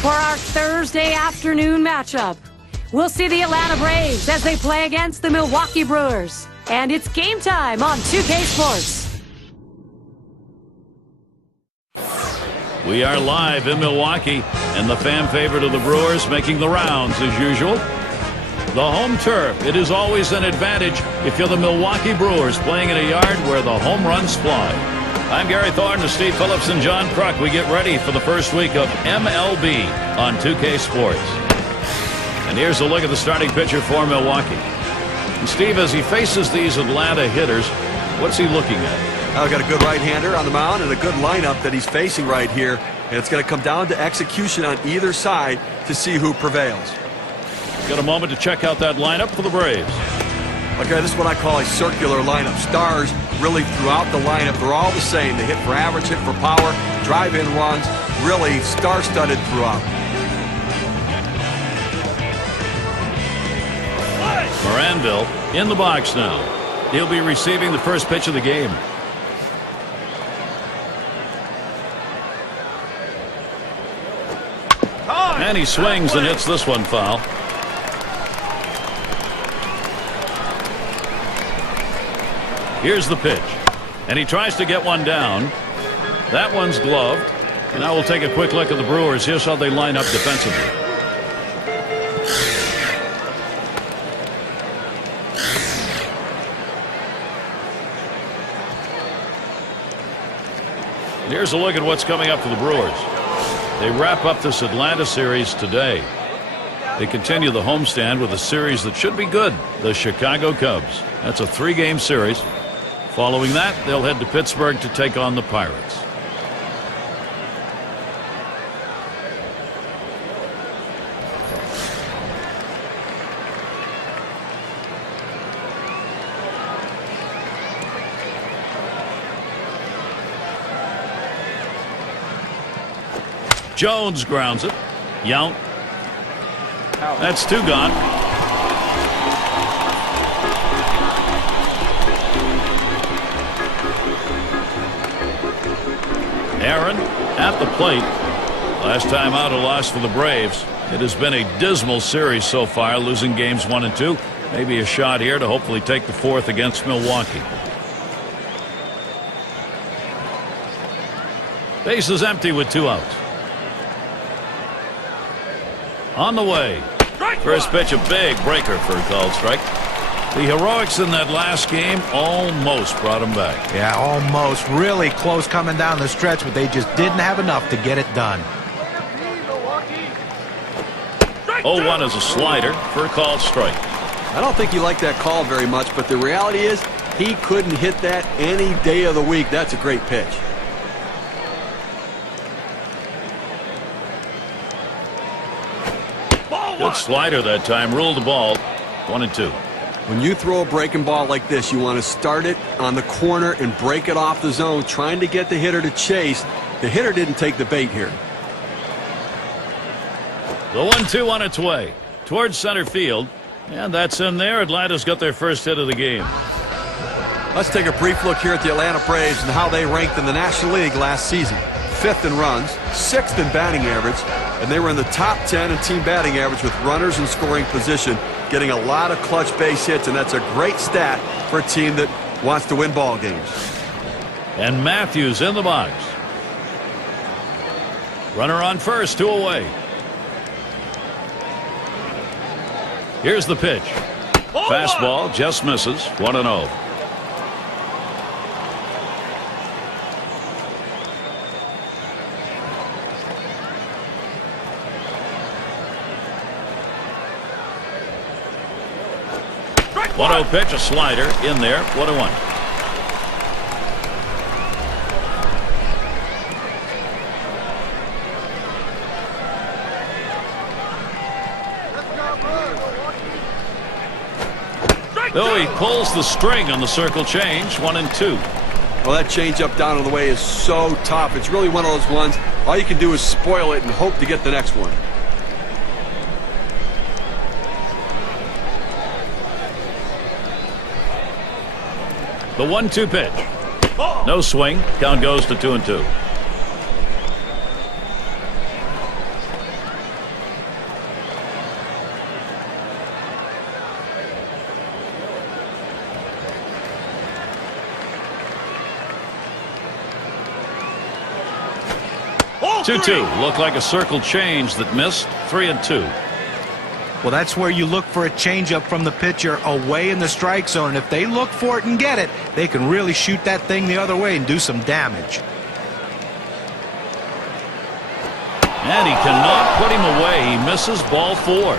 For our Thursday afternoon matchup, we'll see the Atlanta Braves as they play against the Milwaukee Brewers. And it's game time on 2K Sports. We are live in Milwaukee, and the fan favorite of the Brewers making the rounds as usual. The home turf, it is always an advantage if you're the Milwaukee Brewers playing in a yard where the home runs fly. I'm Gary Thornton with Steve Phillips and John Kruk. We get ready for the first week of MLB on 2K Sports. And here's a look at the starting pitcher for Milwaukee. And Steve, as he faces these Atlanta hitters, what's he looking at? I've got a good right-hander on the mound and a good lineup that he's facing right here. And it's going to come down to execution on either side to see who prevails. Got a moment to check out that lineup for the Braves. Okay, this is what I call a circular lineup. Stars really throughout the lineup. They're all the same. They hit for average, hit for power, drive-in runs, really star-studded throughout. Moranville in the box now. He'll be receiving the first pitch of the game. And he swings and hits this one foul. Here's the pitch. And he tries to get one down. That one's gloved. And now we'll take a quick look at the Brewers. Here's how they line up defensively. Here's a look at what's coming up for the Brewers. They wrap up this Atlanta series today. They continue the homestand with a series that should be good, the Chicago Cubs. That's a 3-game series. Following that, they'll head to Pittsburgh to take on the Pirates. Jones grounds it. Yount. That's 2 gone. Aaron at the plate. Last time out, a loss for the Braves. It has been a dismal series so far, losing games 1 and 2. Maybe a shot here to hopefully take the 4th against Milwaukee. Base is empty with 2 outs. On the way. First pitch, a big breaker for a called strike. The heroics in that last game almost brought him back. Yeah, almost. Really close coming down the stretch, but they just didn't have enough to get it done. 0-1 is a slider for a called strike. I don't think he liked that call very much, but the reality is he couldn't hit that any day of the week. That's a great pitch. Good slider that time. Ruled the ball. 1-2. When you throw a breaking ball like this, you want to start it on the corner and break it off the zone, trying to get the hitter to chase. The hitter didn't take the bait here. The 1-2 on its way towards center field. And that's in there. Atlanta's got their first hit of the game. Let's take a brief look here at the Atlanta Braves and how they ranked in the National League last season. 5th in runs, 6th in batting average, and they were in the top 10 in team batting average with runners in scoring position, getting a lot of clutch base hits, and that's a great stat for a team that wants to win ball games. And Matthews in the box. Runner on first, 2 away. Here's the pitch. Fastball just misses. 1-0. Pitch, a slider in there. 1-1. Oh, he pulls the string on the circle change. 1-2. Well, that changeup down on the way is so tough. It's really one of those ones, all you can do is spoil it and hope to get the next one. The 1-2 pitch. No swing. Count goes to 2-2. 2-2. Looked like a circle change that missed. 3-2. Well, that's where you look for a changeup from the pitcher away in the strike zone. And if they look for it and get it, they can really shoot that thing the other way and do some damage. And he cannot put him away. He misses ball 4.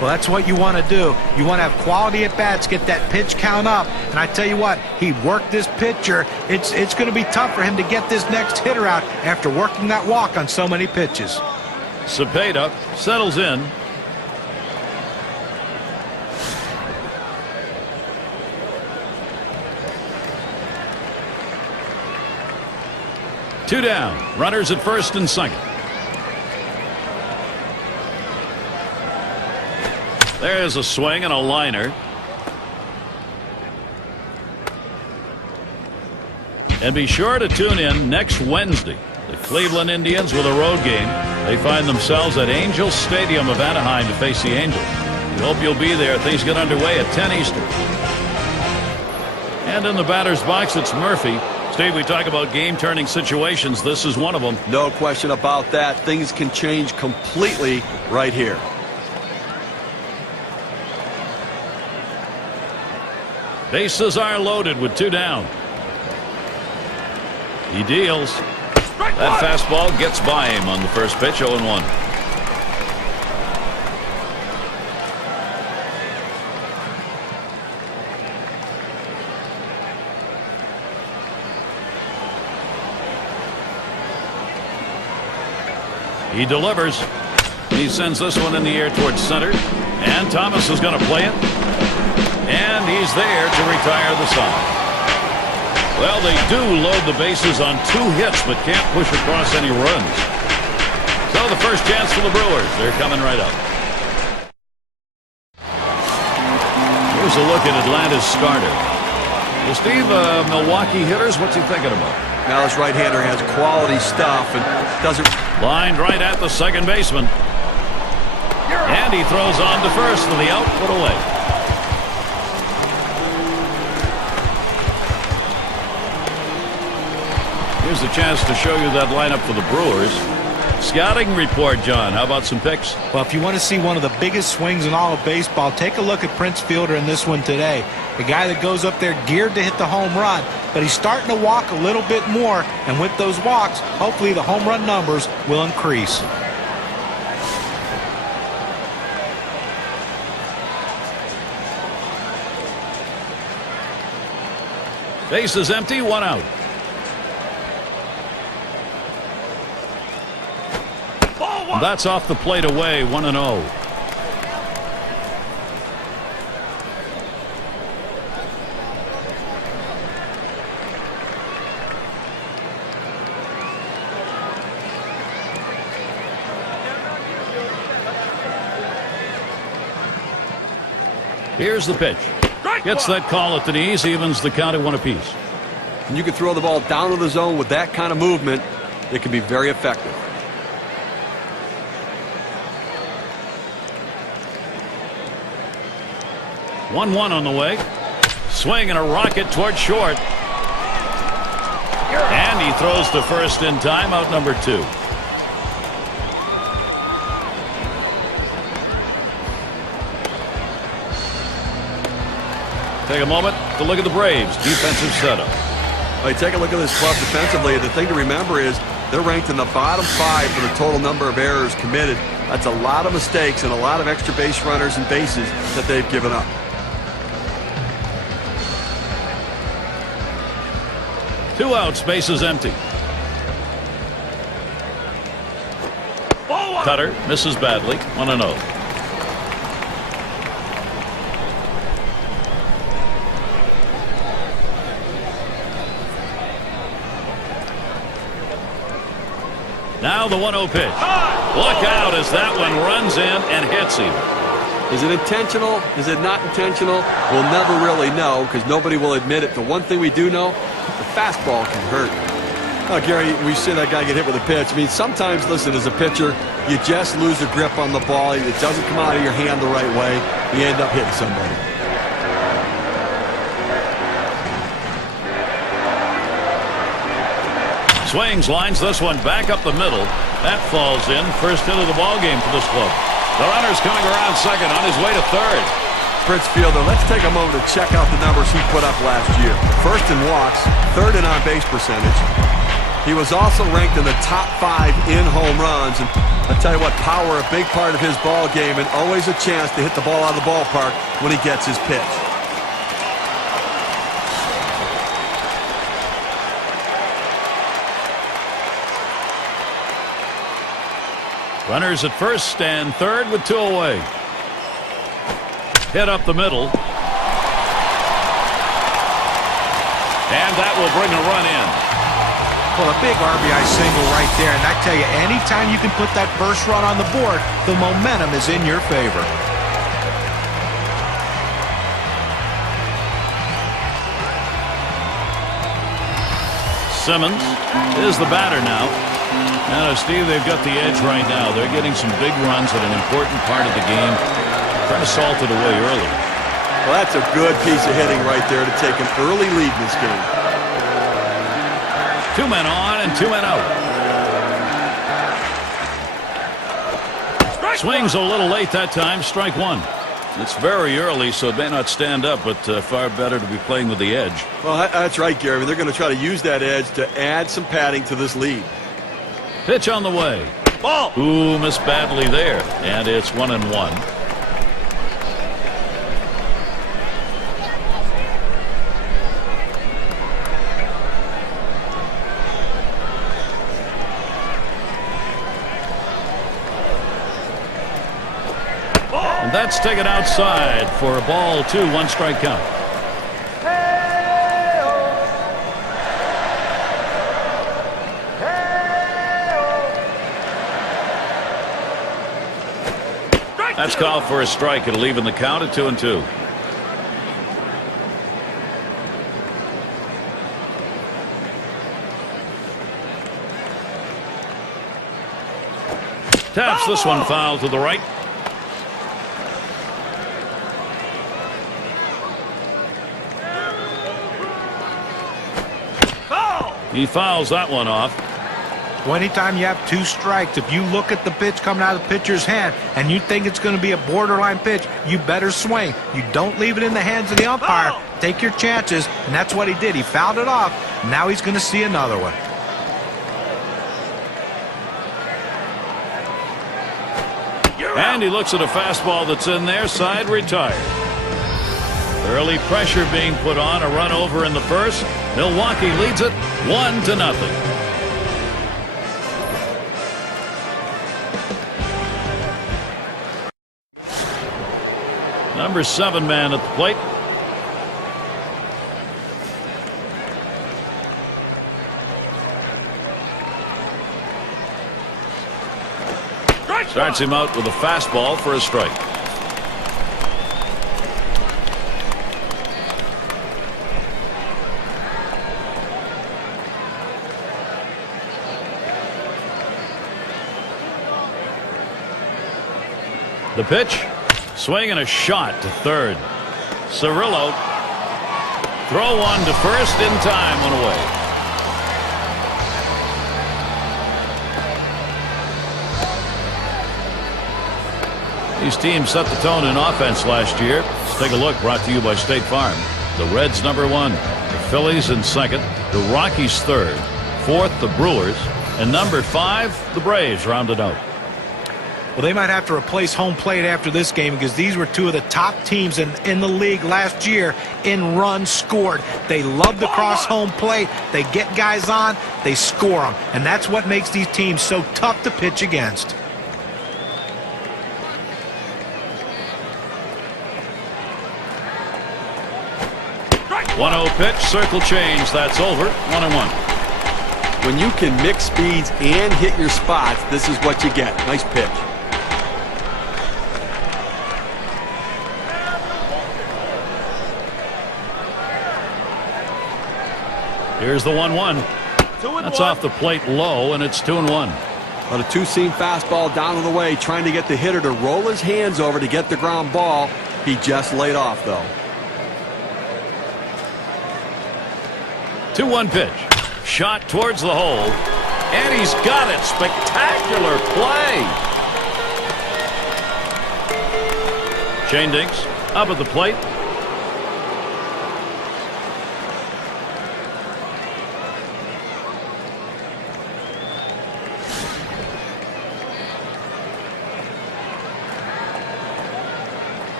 Well, that's what you want to do. You want to have quality at bats, get that pitch count up. And I tell you what, he worked this pitcher. It's going to be tough for him to get this next hitter out after working that walk on so many pitches. Cepeda settles in. Two down. Runners at first and second. There's a swing and a liner. And be sure to tune in next Wednesday. The Cleveland Indians with a road game. They find themselves at Angels Stadium of Anaheim to face the Angels. We hope you'll be there. Things get underway at 10 Eastern. And in the batter's box, it's Murphy. Steve, we talk about game-turning situations. This is one of them. No question about that. Things can change completely right here. Bases are loaded with 2 down. He deals. That fastball gets by him on the first pitch. 0-1. He delivers. He sends this one in the air towards center. And Thomas is going to play it. And he's there to retire the side. Well, they do load the bases on 2 hits, but can't push across any runs. So the first chance for the Brewers. They're coming right up. Here's a look at Atlanta's starter. Well, Steve, Milwaukee hitters, what's he thinking about? Now this right-hander has quality stuff and doesn't... Lined right at the second baseman. And he throws on to first for the out, put away. Here's the chance to show you that lineup for the Brewers. Scouting report, John. How about some picks? Well, if you want to see one of the biggest swings in all of baseball, take a look at Prince Fielder in this one today. The guy that goes up there geared to hit the home run, but he's starting to walk a little bit more, and with those walks, hopefully the home run numbers will increase. Base is empty, 1 out. And that's off the plate away, 1-0. Here's the pitch. Gets that call at the knees, evens the count at 1 apiece. And you can throw the ball down to the zone with that kind of movement. It can be very effective. 1-1 on the way. Swing and a rocket toward short. And he throws to first in time, out number 2. Take a moment to look at the Braves' defensive setup. Well, you take a look at this club defensively. The thing to remember is they're ranked in the bottom 5 for the total number of errors committed. That's a lot of mistakes and a lot of extra base runners and bases that they've given up. Two outs, bases empty. Cutter misses badly, 1-0. Now the 1-0 pitch. Look out as that one runs in and hits him. Is it intentional? Is it not intentional? We'll never really know because nobody will admit it. The one thing we do know, the fastball can hurt. Oh, Gary, we see that guy get hit with a pitch. I mean, sometimes, listen, as a pitcher, you just lose the grip on the ball. It doesn't come out of your hand the right way. You end up hitting somebody. swings, lines this one back up the middle. That falls in. First hit of the ball game for this club. The runner's coming around second on his way to third. Prince Fielder, let's take a moment to check out the numbers he put up last year. First in walks, third in on-base percentage. He was also ranked in the top 5 in home runs. And I'll tell you what, power a big part of his ball game, and always a chance to hit the ball out of the ballpark when he gets his pitch. Runners at first and third with 2 away. Hit up the middle. And that will bring a run in. Well, a big RBI single right there. And I tell you, anytime you can put that first run on the board, the momentum is in your favor. Simmons is the batter now. Now, Steve, they've got the edge right now. They're getting some big runs at an important part of the game. Try to salt it away early. Well, that's a good piece of hitting right there to take an early lead in this game. 2 men on and 2 men out. Swings a little late that time. Strike one. It's very early, so it may not stand up, but far better to be playing with the edge. Well, that's right, Gary. They're going to try to use that edge to add some padding to this lead. Pitch on the way. Ball. Ooh, missed badly there. And it's 1-1. And that's taken outside for a ball 2, 1 strike count. That's called for a strike. It'll even the count at 2-2. Taps this one foul to the right. He fouls that one off. Well, anytime you have 2 strikes, if you look at the pitch coming out of the pitcher's hand and you think it's going to be a borderline pitch, you better swing. You don't leave it in the hands of the umpire. Take your chances, and that's what he did. He fouled it off. Now he's going to see another one. And he looks at a fastball that's in there. Side retired. Early pressure being put on. A run over in the first. Milwaukee leads it 1-0. Number 7 man at the plate. Starts him out with a fastball for a strike. The pitch. Swing and a shot to third. Cirillo. Throw one to first in time. One away. These teams set the tone in offense last year. Let's take a look. Brought to you by State Farm. The Reds number 1. The Phillies in second. The Rockies third. Fourth, the Brewers. And number 5, the Braves rounded out. Well, they might have to replace home plate after this game because these were 2 of the top teams in the league last year in runs scored. They love to cross home plate. They get guys on. They score them. And that's what makes these teams so tough to pitch against. One-0 pitch. Circle change. That's over. 1-1. When you can mix speeds and hit your spots, this is what you get. Nice pitch. Here's the 1-1. That's off the plate low, and it's 2-1. On a 2-seam fastball down and away, trying to get the hitter to roll his hands over to get the ground ball. He just laid off, though. 2-1 pitch. Shot towards the hole. And he's got it. Spectacular play. Shane Dinks up at the plate.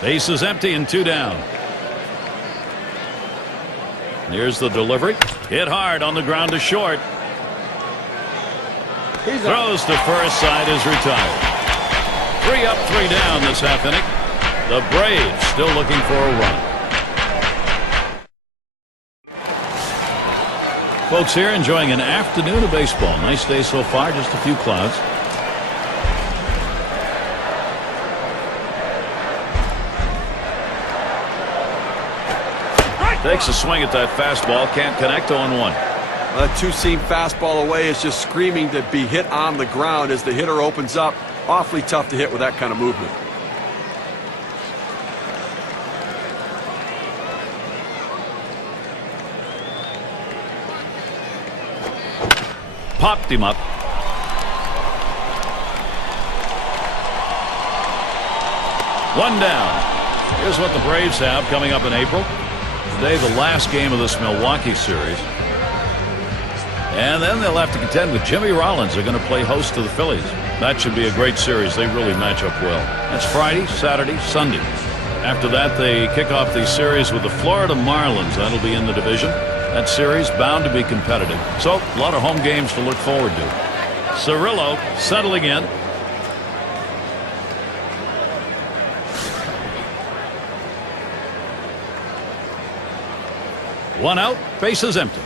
Base is empty and 2 down. Here's the delivery. Hit hard on the ground to short. Throws to first. Side is retired. 3 up, 3 down this half inning. The Braves still looking for a run. Folks here enjoying an afternoon of baseball. Nice day so far, just a few clouds. Takes a swing at that fastball. Can't connect. 0-1. That two-seam fastball away is just screaming to be hit on the ground as the hitter opens up. Awfully tough to hit with that kind of movement. Popped him up. One down. Here's what the Braves have coming up in April. Today, the last game of this Milwaukee series. And then they'll have to contend with Jimmy Rollins. They're going to play host to the Phillies. That should be a great series. They really match up well. That's Friday, Saturday, Sunday. After that, they kick off the series with the Florida Marlins. That'll be in the division. That series bound to be competitive. So, a lot of home games to look forward to. Cirillo settling in. One out, bases empty.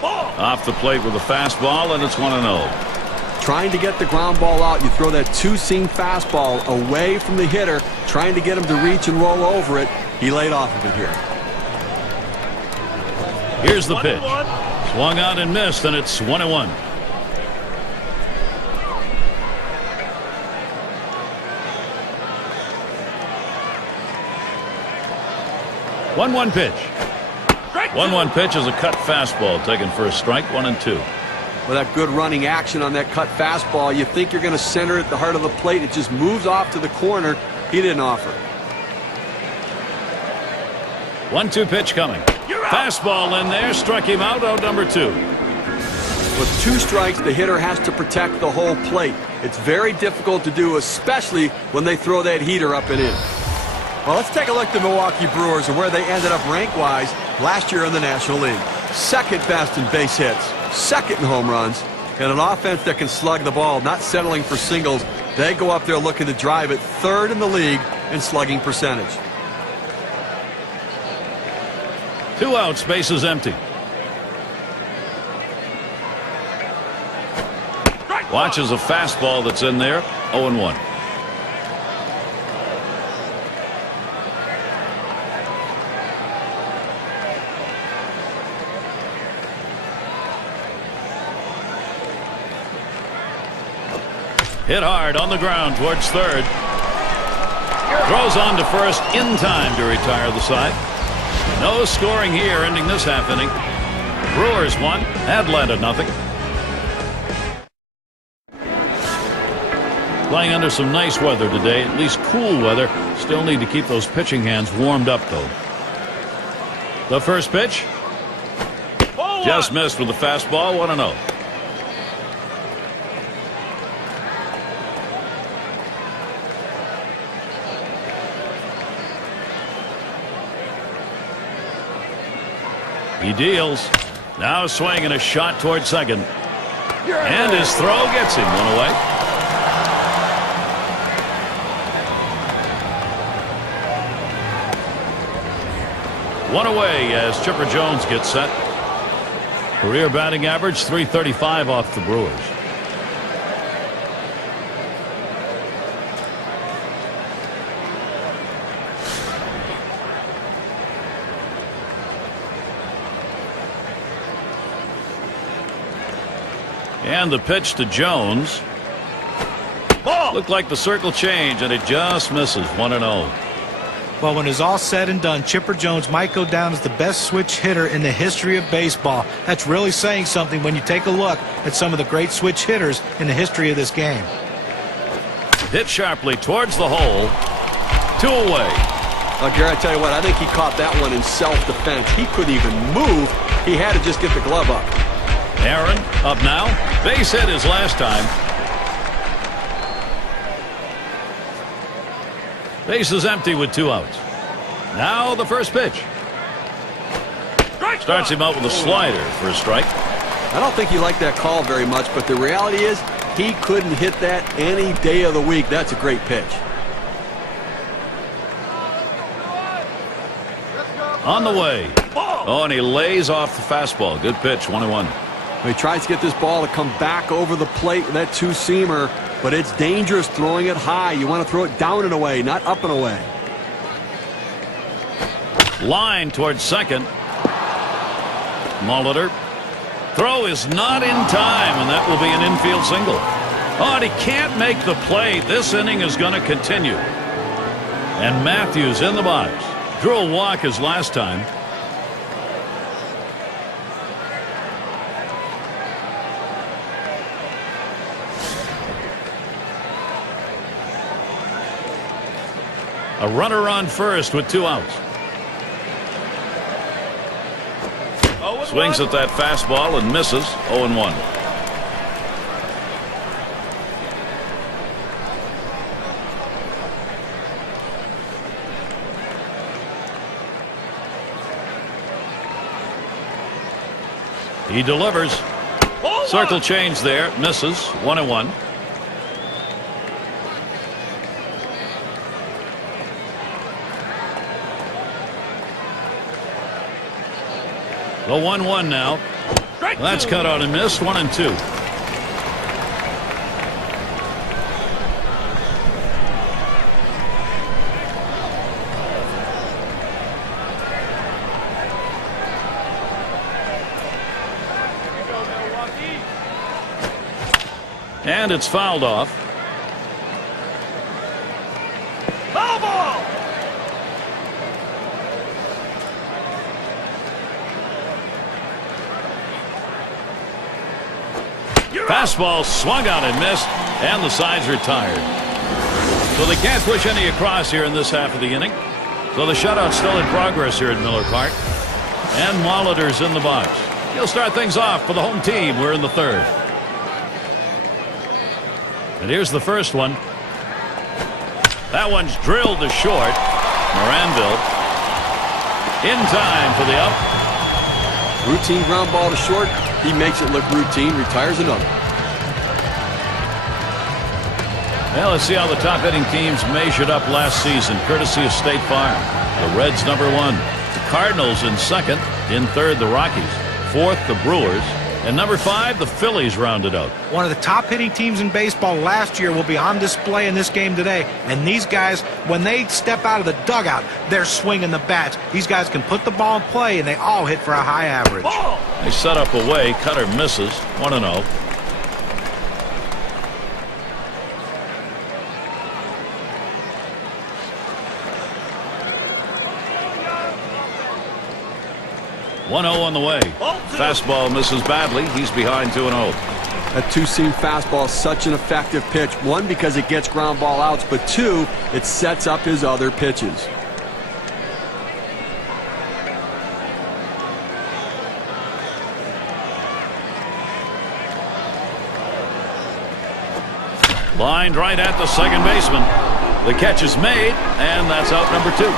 Off the plate with a fastball, and it's 1-0. Trying to get the ground ball out, you throw that two-seam fastball away from the hitter, trying to get him to reach and roll over it. He laid off of it here. Here's the pitch. Swung out and missed, and it's 1-1. One pitch. 1-1 pitch is a cut fastball taken for a strike. 1-2. With that good running action on that cut fastball, you think you're going to center it at the heart of the plate. It just moves off to the corner. He didn't offer. 1-2 pitch coming. Fastball in there. Struck him out. Out number 2. With 2 strikes, the hitter has to protect the whole plate. It's very difficult to do, especially when they throw that heater up and in. Well, let's take a look at the Milwaukee Brewers and where they ended up rank-wise last year in the National League. Second best in base hits, second in home runs, and an offense that can slug the ball, not settling for singles. They go up there looking to drive it. Third in the league in slugging percentage. 2 outs, bases empty. Watches a fastball that's in there. 0-1. Hit hard on the ground towards third. Throws on to first in time to retire the side. No scoring here, ending this half inning. Brewers 1, Atlanta 0. Playing under some nice weather today, at least cool weather. Still need to keep those pitching hands warmed up, though. The first pitch. Just missed with the fastball. 1-0. He deals. Now swinging a shot toward second. And his throw gets him. 1 away. One away as Chipper Jones gets set. Career batting average .335 off the Brewers. And the pitch to Jones. Looked like the circle change, and it just misses. 1-0. Well, when it's all said and done, Chipper Jones might go down as the best switch hitter in the history of baseball. That's really saying something when you take a look at some of the great switch hitters in the history of this game. Hit sharply towards the hole. 2 away. Gary, I tell you what, I think he caught that one in self-defense. He couldn't even move. He had to just get the glove up. Aaron up now. Base hit his last time. Base is empty with 2 outs. Now the first pitch. Starts him out with a slider for a strike. I don't think he liked that call very much, but the reality is he couldn't hit that any day of the week. That's a great pitch. On the way. Oh, and he lays off the fastball. Good pitch, 1-1. He tries to get this ball to come back over the plate with that two-seamer, but it's dangerous throwing it high. You want to throw it down and away, not up and away. Line towards second. Molitor. Throw is not in time, and that will be an infield single. Oh, and he can't make the play. This inning is going to continue. And Matthews in the box. Drew a walk his last time. A runner on first with 2 outs. Swings at that fastball and misses. 0-1. He delivers. Circle change there. Misses. 1-1. The 1-1 now. That's cut out and missed. 1-2. And it's fouled off. Foul ball. Fastball swung out and missed, and the side's retired. So they can't push any across here in this half of the inning. So the shutout's still in progress here at Miller Park. And Molitor's in the box. He'll start things off for the home team. We're in the 3rd. And here's the first one. That one's drilled to short. Moranville in time for the up. Routine ground ball to short. He makes it look routine. Retires another. Well, let's see how the top hitting teams measured up last season, courtesy of State Farm. The Reds #1. The Cardinals in 2nd. In 3rd, the Rockies. 4th, the Brewers. And #5, the Phillies rounded out. One of the top hitting teams in baseball last year will be on display in this game today. And these guys, when they step out of the dugout, they're swinging the bats. These guys can put the ball in play, and they all hit for a high average. They set up away. Cutter misses. 1-0. On the way. Fastball misses badly. He's behind 2-0. That two-seam fastball is such an effective pitch. 1, because it gets ground ball outs, but 2, it sets up his other pitches. Lined right at the second baseman. The catch is made, and that's out #2.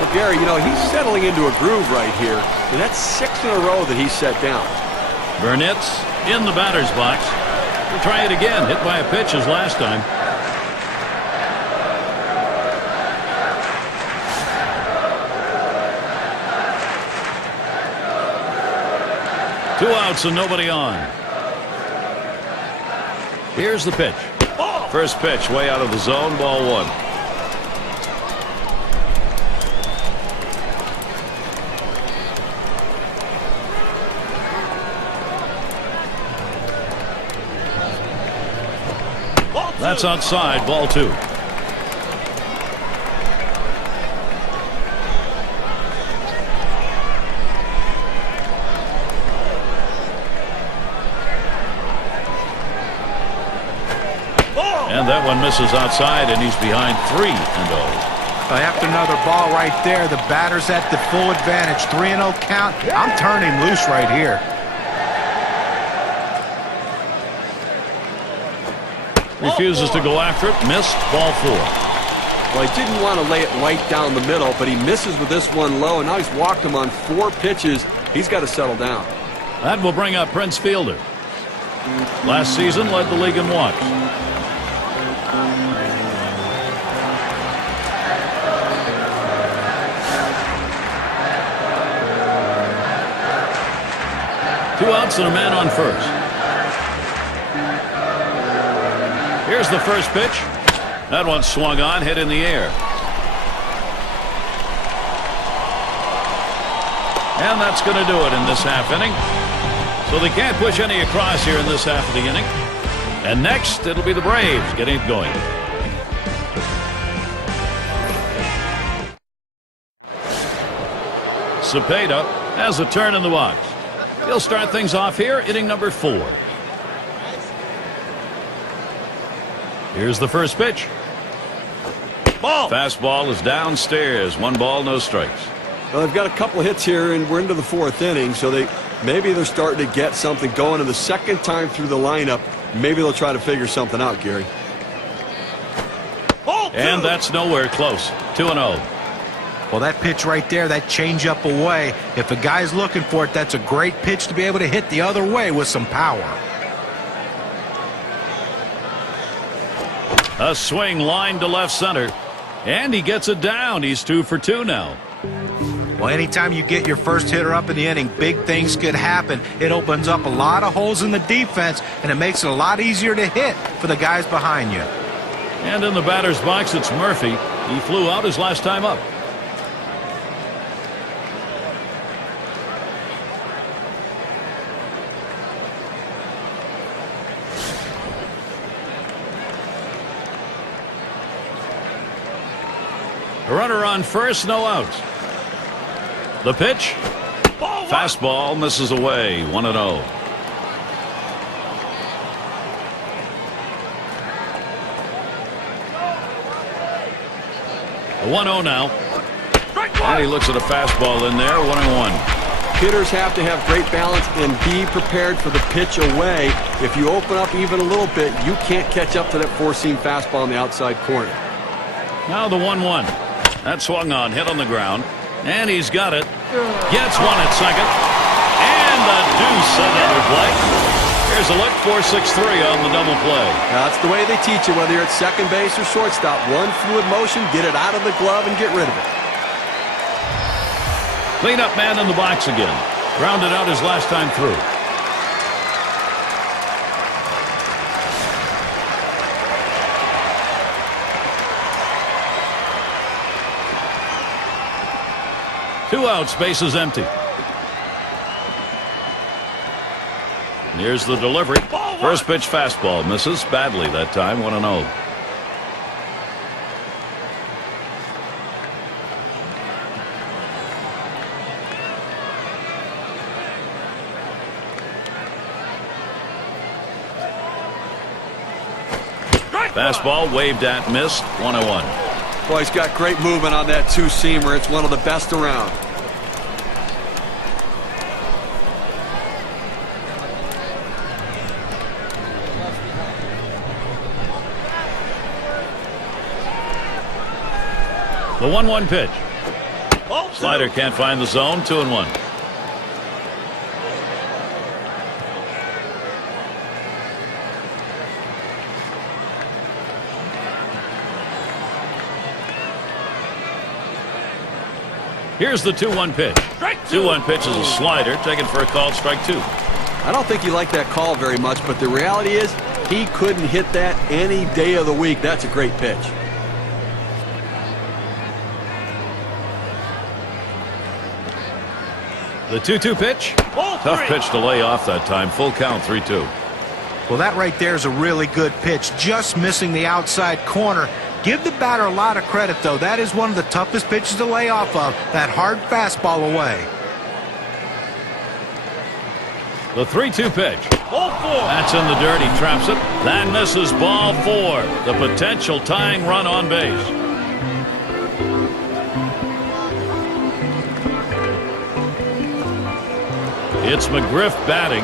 Well, Gary, you know, he's settling into a groove right here, and that's 6 in a row that he's set down. Burnett's in the batter's box. We'll try it again. Hit by a pitch as last time. Two outs and nobody on. Here's the pitch. First pitch way out of the zone. Ball 1. That's outside. Ball 2. And that one misses outside, and he's behind 3-0. After another ball right there, the batter's at the full advantage. 3-0 count. I'm turning loose right here. Refuses to go after it. Missed. Ball 4. Well, he didn't want to lay it right down the middle, but he misses with this one low, and now he's walked him on 4 pitches. He's got to settle down. That will bring up Prince Fielder. Last season led the league in walks. Two outs and a man on first. Here's the first pitch. That one swung on, hit in the air. And that's going to do it in this half inning. So they can't push any across here in this half of the inning. And next, it'll be the Braves getting it going. Cepeda has a turn in the box. He'll start things off here, inning number 4. Here's the first pitch. Ball. Fastball is downstairs. 1 ball, no strikes. Well, they've got a couple hits here, and we're into the 4th inning, so maybe they're starting to get something going. And the second time through the lineup, maybe they'll try to figure something out, Gary. And that's nowhere close. 2-0. Well, that pitch right there, that changeup away, if a guy's looking for it, that's a great pitch to be able to hit the other way with some power. A swing line to left center. And he gets it down. He's 2 for 2 now. Well, anytime you get your first hitter up in the inning, big things could happen. It opens up a lot of holes in the defense, and it makes it a lot easier to hit for the guys behind you. And in the batter's box, it's Murphy. He flew out his last time up. A runner on first, no outs. The pitch. Fastball misses away. 1-0. A 1-0 now. And he looks at a fastball in there. 1-1. Hitters have to have great balance and be prepared for the pitch away. If you open up even a little bit, you can't catch up to that 4-seam fastball in the outside corner. Now the 1-1. That swung on, hit on the ground. And he's got it. Gets one at second. And a deuce another play. Here's a look. 4-6-3 on the double play. That's the way they teach you, whether you're at second base or shortstop. One fluid motion, get it out of the glove and get rid of it. Cleanup man in the box again. Grounded out his last time through. Two outs, base is empty. And here's the delivery. First pitch fastball misses badly that time. 1-0. Fastball waved at, missed. 1-1. Boy, he's got great movement on that 2-seamer. It's one of the best around. The 1-1 pitch. Slider can't find the zone. 2-1. Here's the 2-1 pitch. 2-1 pitch is a slider, taken for a called strike 2. I don't think he liked that call very much, but the reality is he couldn't hit that any day of the week. That's a great pitch. The 2-2 pitch. Tough pitch to lay off that time. Full count, 3-2. Well, that right there is a really good pitch. Just missing the outside corner. Give the batter a lot of credit, though. That is one of the toughest pitches to lay off of. That hard fastball away. The 3-2 pitch. That's in the dirt. He traps it. That misses, ball 4. The potential tying run on base. It's McGriff batting.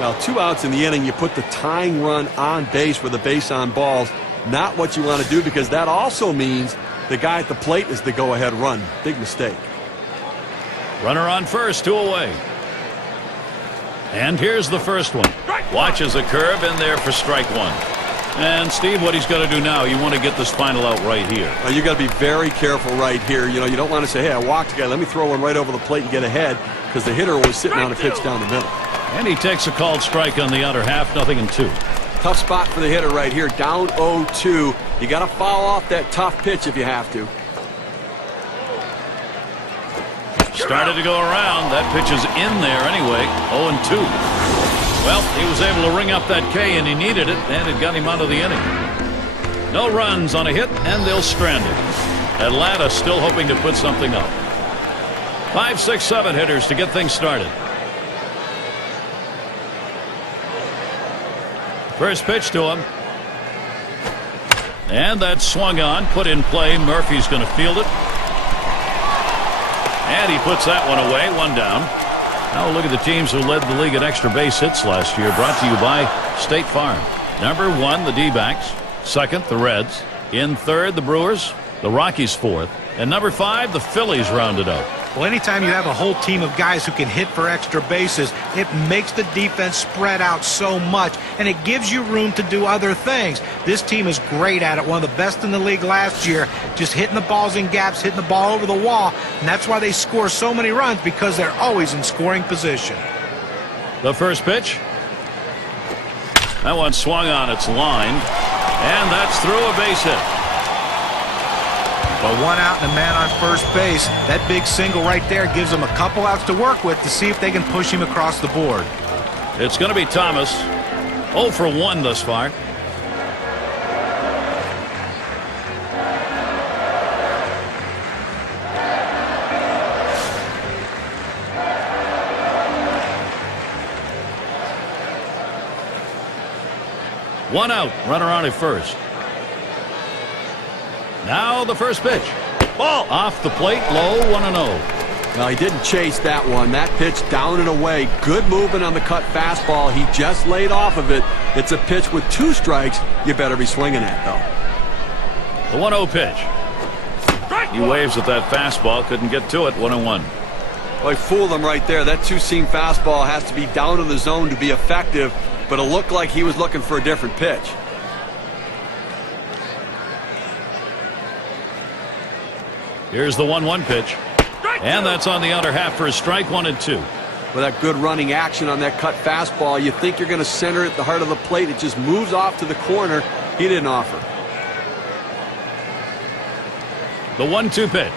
Now 2 outs in the inning. You put the tying run on base with a base on balls. Not what you want to do, because that also means the guy at the plate is the go-ahead run. Big mistake. Runner on first, 2 away. And here's the first one. Watches a curve in there for strike 1. And Steve, what he's got to do now, you want to get this final out right here. You got to be very careful right here. You know, you don't want to say, hey, I walked a guy, let me throw one right over the plate and get ahead, because the hitter was sitting on a pitch down the middle. And he takes a called strike on the outer half, 0-2. Tough spot for the hitter right here, down 0-2. You got to foul off that tough pitch if you have to. Started to go around. That pitch is in there anyway. 0-2. Well, he was able to ring up that K, and he needed it, and it got him out of the inning. No runs on a hit, and they'll strand him. Atlanta still hoping to put something up. 5, 6, 7 hitters to get things started. First pitch to him. And that's swung on, put in play. Murphy's going to field it. And he puts that one away, 1 down. Now look at the teams who led the league in extra base hits last year, brought to you by State Farm. Number 1, the D-backs. 2nd, the Reds. In 3rd, the Brewers. The Rockies 4th. And number 5, the Phillies rounded up. Well, anytime you have a whole team of guys who can hit for extra bases, it makes the defense spread out so much, and it gives you room to do other things. This team is great at it, one of the best in the league last year, just hitting the balls in gaps, hitting the ball over the wall, and that's why they score so many runs, because they're always in scoring position. The first pitch. That one swung on, its line, and that's through a base hit. But 1 out and a man on first base, that big single right there gives them a couple outs to work with to see if they can push him across the board. It's going to be Thomas. 0 for 1 thus far. One out, runner on at first. Now the first pitch. Ball off the plate, low, 1-0. Well, he didn't chase that one. That pitch down and away. Good movement on the cut fastball. He just laid off of it. It's a pitch with 2 strikes. You better be swinging at, though. The 1-0 pitch. He waves at that fastball. Couldn't get to it. 1-1. Well, he fooled him right there. That 2-seam fastball has to be down in the zone to be effective, but it looked like he was looking for a different pitch. Here's the 1-1 pitch. And that's on the outer half for a strike, 1-2. With that good running action on that cut fastball, you think you're going to center it at the heart of the plate. It just moves off to the corner. He didn't offer. The 1-2 pitch.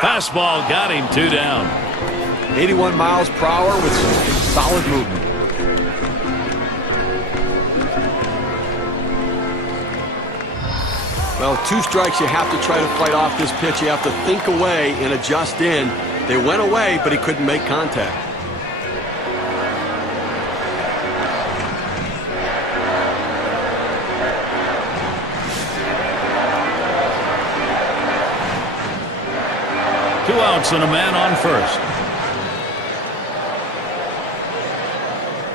Fastball got him, 2 down. 81 miles per hour with some solid movement. Well, 2 strikes, you have to try to fight off this pitch. You have to think away and adjust in. They went away, but he couldn't make contact. Two outs and a man on first.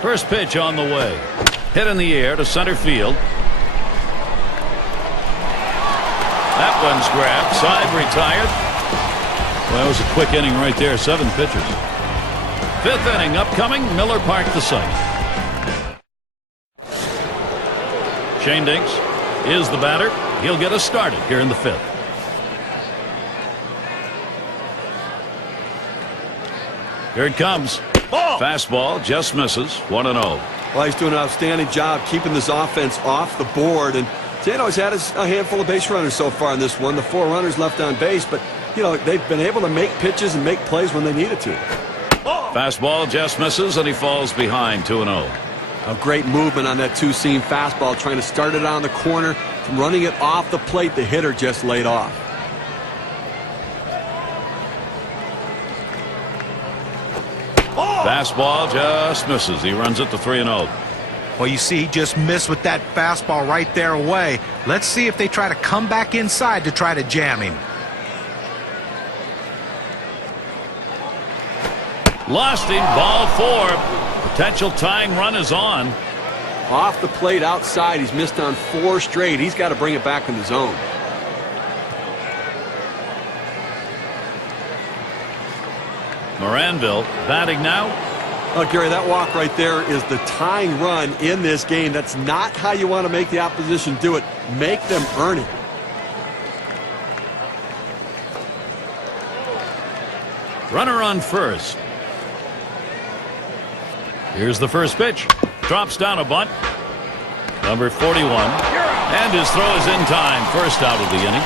First pitch on the way. Hit in the air to center field. That one's grabbed. Side retired. Well, that was a quick inning right there. 7 pitches. 5th inning upcoming. Miller Park the site. Shane Dinks is the batter. He'll get us started here in the 5th. Here it comes. Fastball just misses. 1-0. Well, he's doing an outstanding job keeping this offense off the board. And Jano's had a handful of base runners so far in this one. The 4 runners left on base, but, you know, they've been able to make pitches and make plays when they needed to. Fastball just misses, and he falls behind. 2-0. A great movement on that 2-seam fastball, trying to start it on the corner. From running it off the plate, the hitter just laid off. Fastball just misses. He runs it to 3-0. Well, you see, he just missed with that fastball right there away. Let's see if they try to come back inside to try to jam him. Lost him. Ball 4. Potential tying run is on. Off the plate outside. He's missed on 4 straight. He's got to bring it back in the zone. Moranville batting now. Oh, Gary, that walk right there is the tying run in this game. That's not how you want to make the opposition do it. Make them earn it. Runner on first. Here's the first pitch. Drops down a bunt. Number 41. And his throw is in time. First out of the inning.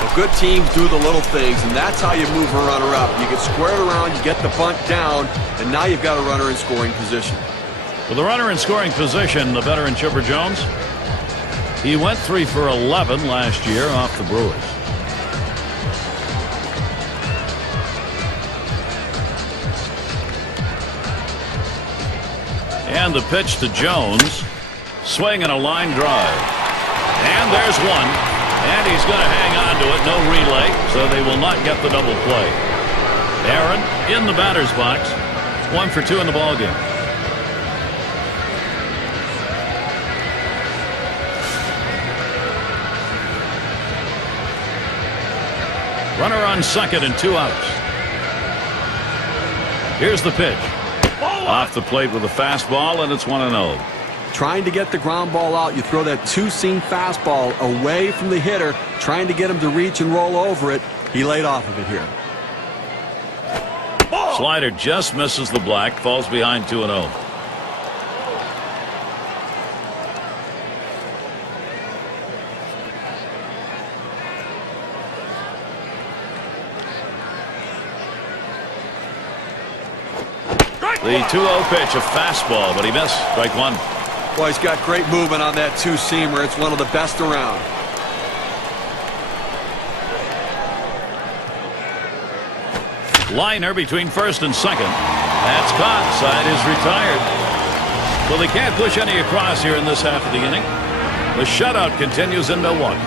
Well, good teams do the little things, and that's how you move a runner up. You get squared around, you get the bunt down, and now you've got a runner in scoring position. With the runner in scoring position, the veteran Chipper Jones, he went 3 for 11 last year off the Brewers. And the pitch to Jones. Swing and a line drive. And there's one. And he's going to hang on to it. No relay, so they will not get the double play. Aaron in the batter's box. 1 for 2 in the ballgame. Runner on second and 2 outs. Here's the pitch. Off the plate with a fastball, and it's 1-0. Trying to get the ground ball out, you throw that two-seam fastball away from the hitter, trying to get him to reach and roll over it. He laid off of it here. Slider just misses the black, falls behind 2-0. The 2-0 pitch, a fastball, but he missed. Strike 1. Boy, he's got great movement on that two-seamer. It's one of the best around. Liner between first and second. That's caught. Side is retired. Well, they can't push any across here in this half of the inning. The shutout continues in Milwaukee.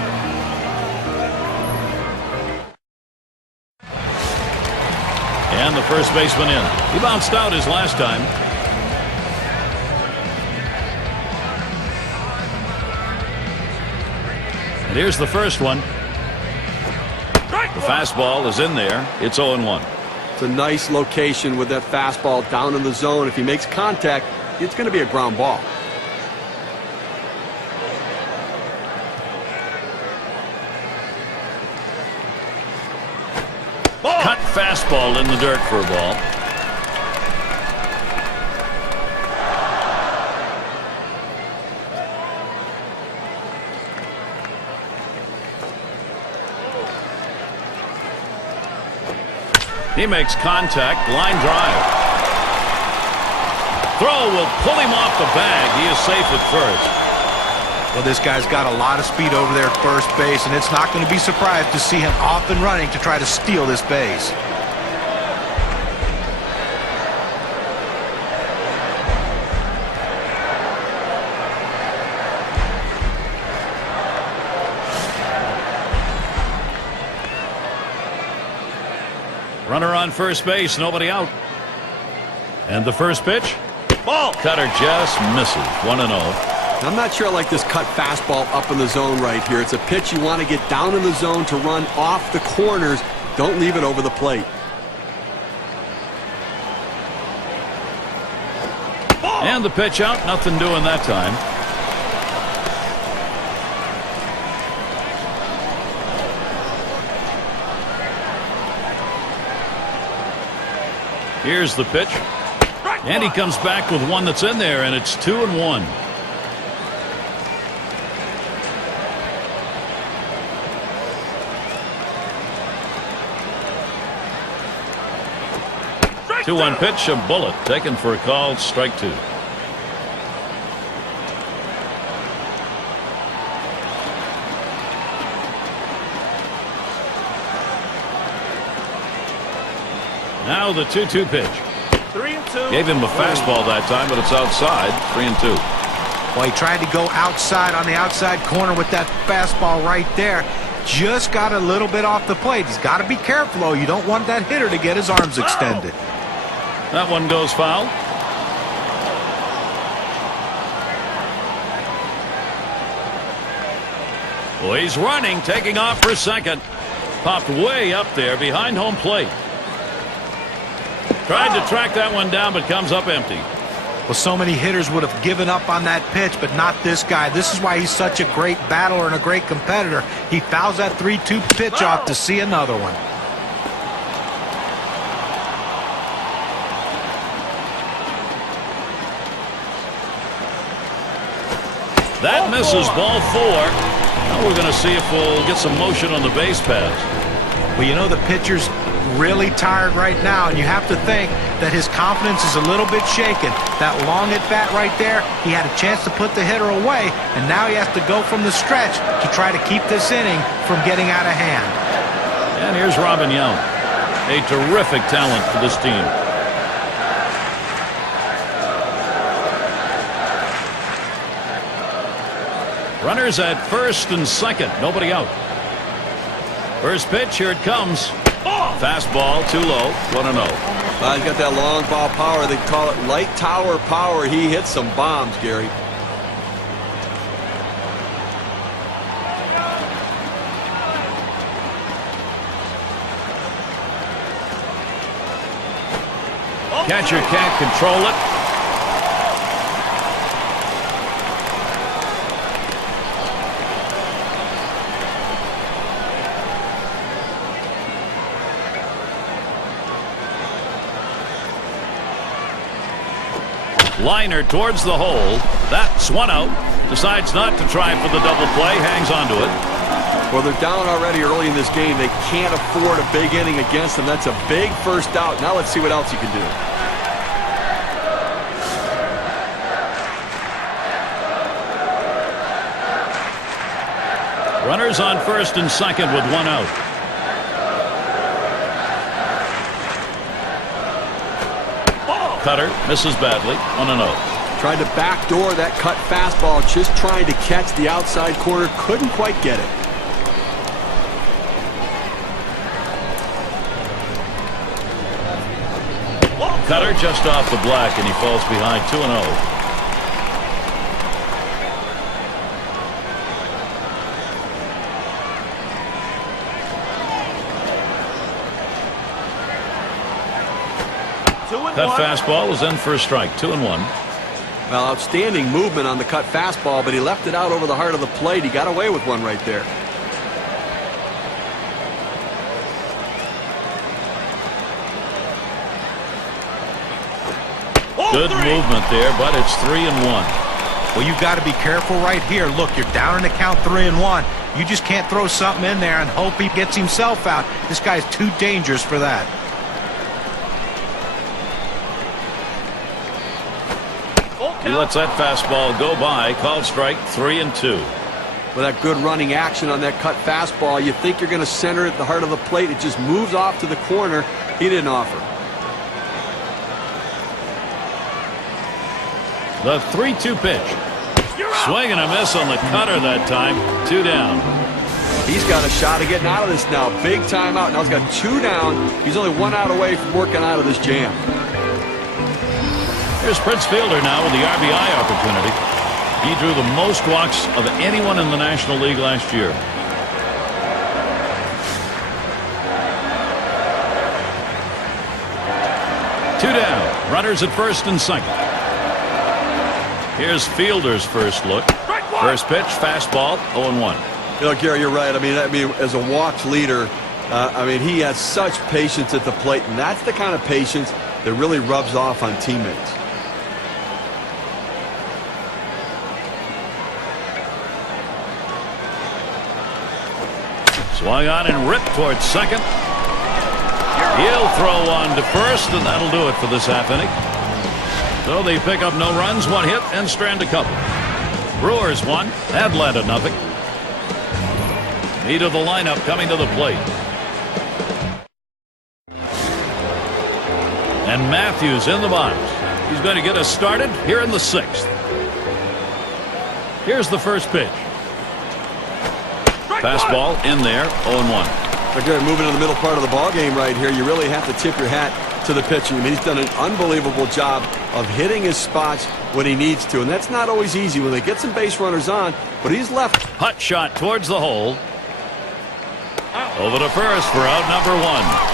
And the first baseman in. He bounced out his last time. And here's the first one. The fastball is in there. It's 0-1. It's a nice location with that fastball down in the zone. If he makes contact, it's going to be a ground ball. Cut fastball in the dirt for a ball. He makes contact. Line drive. Throw will pull him off the bag. He is safe at first. Well, this guy's got a lot of speed over there at first base, and it's not going to be surprised to see him off and running to try to steal this base. Runner on first base, nobody out. And the first pitch. Ball. Cutter just misses. 1-0. I'm not sure I like this cut fastball up in the zone right here. It's a pitch you want to get down in the zone to run off the corners. Don't leave it over the plate. And the pitch out. Nothing doing that time. Here's the pitch. And he comes back with one that's in there, and it's 2-1. Two-one pitch, a bullet taken for a called strike 2. Now the 2-2 pitch. Gave him a fastball that time, but it's outside. 3-2. Well, he tried to go outside on the outside corner with that fastball right there. Just got a little bit off the plate. He's got to be careful, though. You don't want that hitter to get his arms extended. That one goes foul. Well, he's running, taking off for second. Popped way up there behind home plate. Tried to track that one down, but comes up empty. Well, so many hitters would have given up on that pitch, but not this guy. This is why he's such a great battler and a great competitor. He fouls that 3-2 pitch off to see another one. That misses ball 4. Now we're going to see if we'll get some motion on the base pass. Well, you know, the pitcher's really tired right now, and you have to think that his confidence is a little bit shaken. That long at bat right there, he had a chance to put the hitter away, and now he has to go from the stretch to try to keep this inning from getting out of hand. And here's Robin Young, a terrific talent for this team. Runners at first and second, nobody out. First pitch, here it comes. Fastball, too low, 1-0. He's got that long ball power. They call it light tower power. He hits some bombs, Gary. Catcher can't control it. Liner towards the hole. That's one out. Decides not to try for the double play. Hangs onto it. Well, they're down already early in this game. They can't afford a big inning against them. That's a big first out. Now let's see what else he can do. Runners on first and second with one out. Cutter misses badly. 1-0. Tried to backdoor that cut fastball, just trying to catch the outside corner. Couldn't quite get it. Cutter just off the black, and he falls behind 2-0. That fastball is in for a strike. 2-1. Well, outstanding movement on the cut fastball, but he left it out over the heart of the plate. He got away with one right there. Good movement there, but it's 3-1. Well, you've got to be careful right here. Look, you're down in the count 3-1. You just can't throw something in there and hope he gets himself out. This guy's too dangerous for that. He lets that fastball go by. Called strike. 3-2. With that good running action on that cut fastball, you think you're going to center it at the heart of the plate. It just moves off to the corner. He didn't offer. The 3-2 pitch. Swing and a miss on the cutter that time. 2 down. He's got a shot of getting out of this now. Big time out. Now he's got 2 down. He's only 1 out away from working out of this jam. Here's Prince Fielder now with the RBI opportunity. He drew the most walks of anyone in the National League last year. Two down. Runners at first and second. Here's Fielder's first look. First pitch, fastball, 0-1. You know, Gary, you're right. I mean, as a walks leader, he has such patience at the plate, and that's the kind of patience that really rubs off on teammates. Swung on and ripped towards second. He'll throw one to first, and that'll do it for this half inning. So they pick up no runs, 1 hit, and strand a couple. Brewers 1, Atlanta 0. Meat of the lineup coming to the plate. And Matthews in the box. He's going to get us started here in the 6th. Here's the first pitch. Fastball in there, 0-1. They're good. Moving in the middle part of the ball game right here. You really have to tip your hat to the pitching. I mean, he's done an unbelievable job of hitting his spots when he needs to, and that's not always easy when they get some base runners on, but he's left. Hut shot towards the hole. Over to first for out number 1.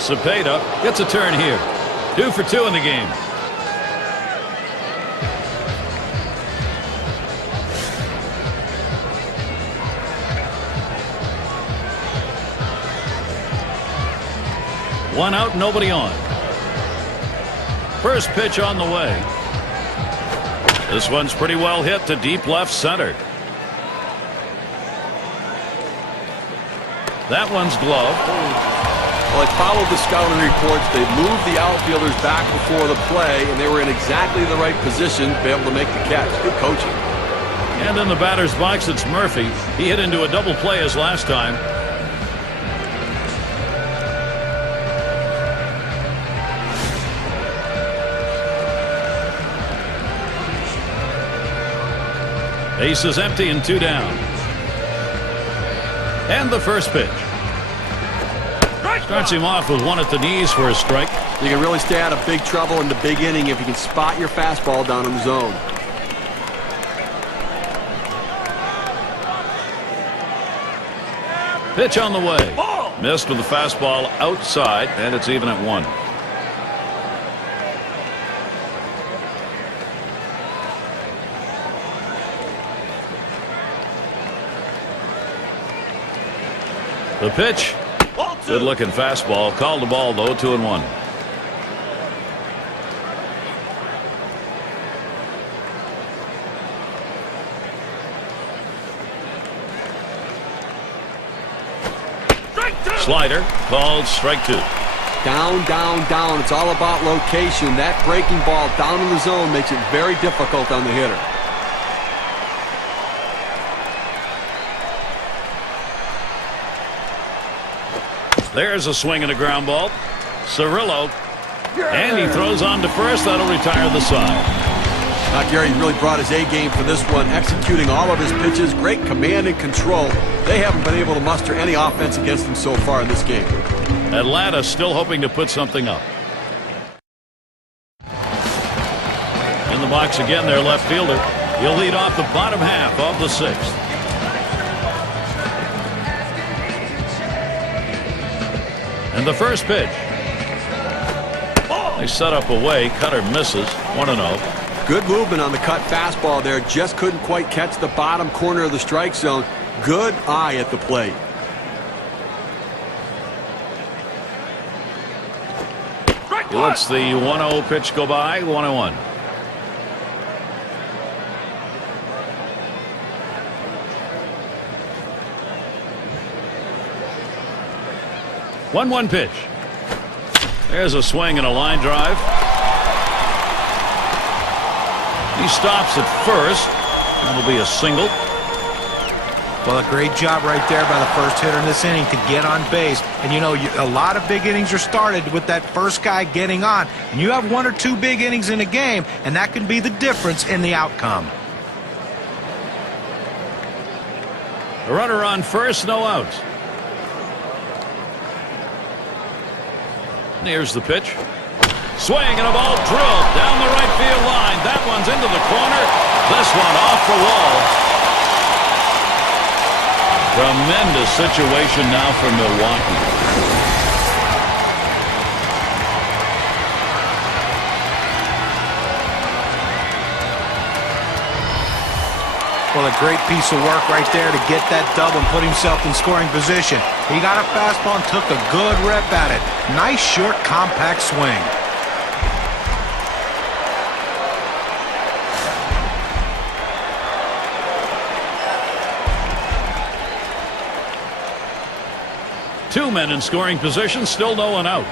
Cepeda gets a turn here. 2 for 2 in the game. One out, nobody on. First pitch on the way. This one's pretty well hit to deep left center. That one's gloved. Well, I followed the scouting reports. They moved the outfielders back before the play, and they were in exactly the right position to be able to make the catch. Good coaching. And in the batter's box, it's Murphy. He hit into a double play as last time. Base is empty and 2 down. And the first pitch. Starts him off with one at the knees for a strike. You can really stay out of big trouble in the big inning if you can spot your fastball down in the zone. Pitch on the way. Missed with the fastball outside, and it's even at 1. The pitch. Good looking fastball. Called the ball though. 2-1. Slider called strike 2. Down, down, down. It's all about location. That breaking ball down in the zone makes it very difficult on the hitter. There's a swing and a ground ball. Cirillo. And he throws on to first. That'll retire the side. Now, Gary really brought his A game for this one, executing all of his pitches. Great command and control. They haven't been able to muster any offense against him so far in this game. Atlanta still hoping to put something up. In the box again, their left fielder. He'll lead off the bottom half of the 6th. And the first pitch. They set up away. Cutter misses. 1-0. Good movement on the cut fastball there. Just couldn't quite catch the bottom corner of the strike zone. Good eye at the plate. He lets the 1-0 pitch go by. 1-1. One pitch. There's a swing and a line drive. He stops at first. That'll be a single. Well, a great job right there by the first hitter in this inning to get on base. And, you know, a lot of big innings are started with that first guy getting on. And you have 1 or 2 big innings in a game, and that can be the difference in the outcome. A runner on first, no outs. Here's the pitch. Swing and a ball drilled down the right field line. That one's into the corner. This one off the wall. Tremendous situation now for Milwaukee. Well, a great piece of work right there to get that double and put himself in scoring position. He got a fastball and took a good rip at it. Nice, short, compact swing. Two men in scoring position, still no one out.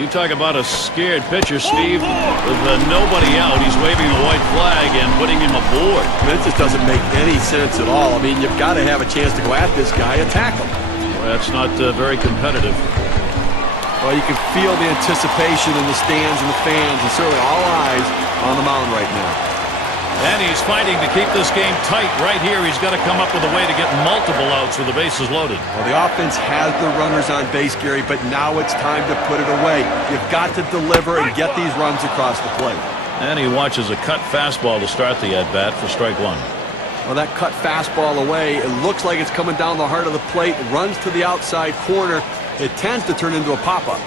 You talk about a scared pitcher, Steve. With nobody out, he's waving a white flag and putting him aboard. That just doesn't make any sense at all. I mean, you've got to have a chance to go at this guy, attack him. Well, that's not very competitive. Well, you can feel the anticipation in the stands and the fans, and certainly all eyes on the mound right now. And he's fighting to keep this game tight right here. He's got to come up with a way to get multiple outs with the bases loaded. Well, the offense has the runners on base, Gary, but now it's time to put it away. You've got to deliver and get these runs across the plate. And he watches a cut fastball to start the at-bat for strike one. Well, that cut fastball away, it looks like it's coming down the heart of the plate, runs to the outside corner. It tends to turn into a pop-up.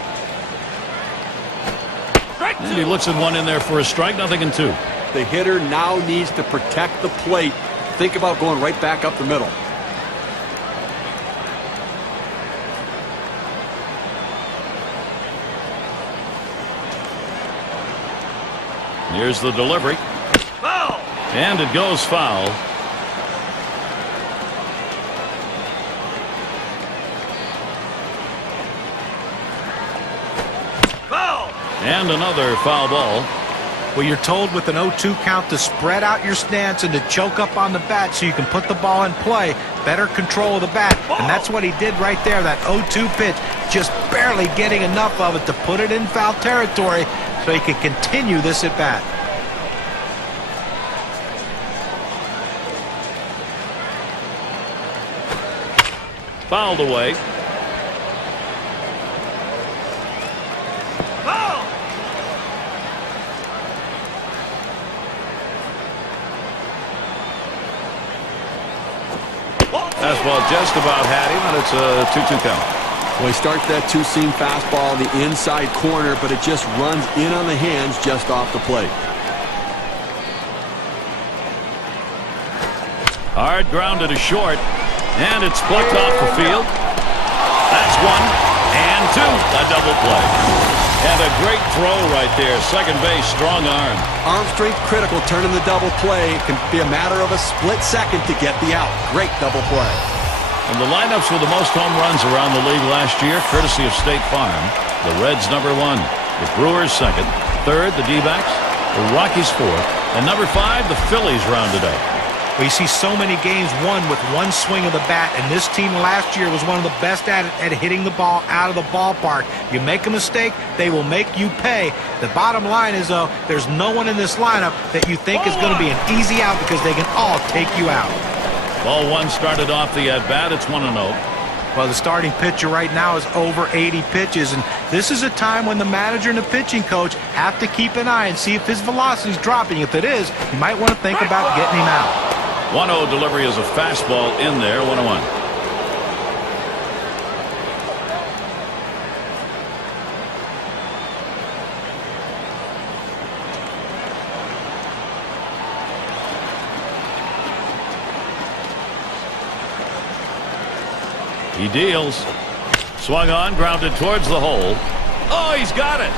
And he looks at one in there for a strike, nothing in two. The hitter now needs to protect the plate. Think about going right back up the middle. Here's the delivery. Foul! And it goes foul. Foul! And another foul ball. Well, you're told with an 0-2 count to spread out your stance and to choke up on the bat so you can put the ball in play. Better control of the bat. And that's what he did right there, that 0-2 pitch. Just barely getting enough of it to put it in foul territory so he can continue this at bat. Fouled away. Fastball just about had him, and it's a 2-2 count. Well, he starts that two-seam fastball in the inside corner, but it just runs in on the hands just off the plate. Hard grounded to short, and it's plucked off the field. That's one, and two, a double play. And a great throw right there. Second base, strong arm. Arm strength critical, turning the double play. It can be a matter of a split second to get the out. Great double play. And the lineups with the most home runs around the league last year, courtesy of State Farm. The Reds #1, the Brewers second, third the D-backs, the Rockies fourth, and #5 the Phillies rounded up. We see so many games won with one swing of the bat, and this team last year was one of the best at it, at hitting the ball out of the ballpark. You make a mistake, they will make you pay. The bottom line is, though, there's no one in this lineup that you think is going to be an easy out because they can all take you out. Ball one started off the at-bat. It's 1-0. Well, the starting pitcher right now is over 80 pitches, and this is a time when the manager and the pitching coach have to keep an eye and see if his velocity is dropping. If it is, you might want to think about getting him out. 1-0 delivery is a fastball in there, 1-1. He deals. Swung on, grounded towards the hole. Oh, he's got it.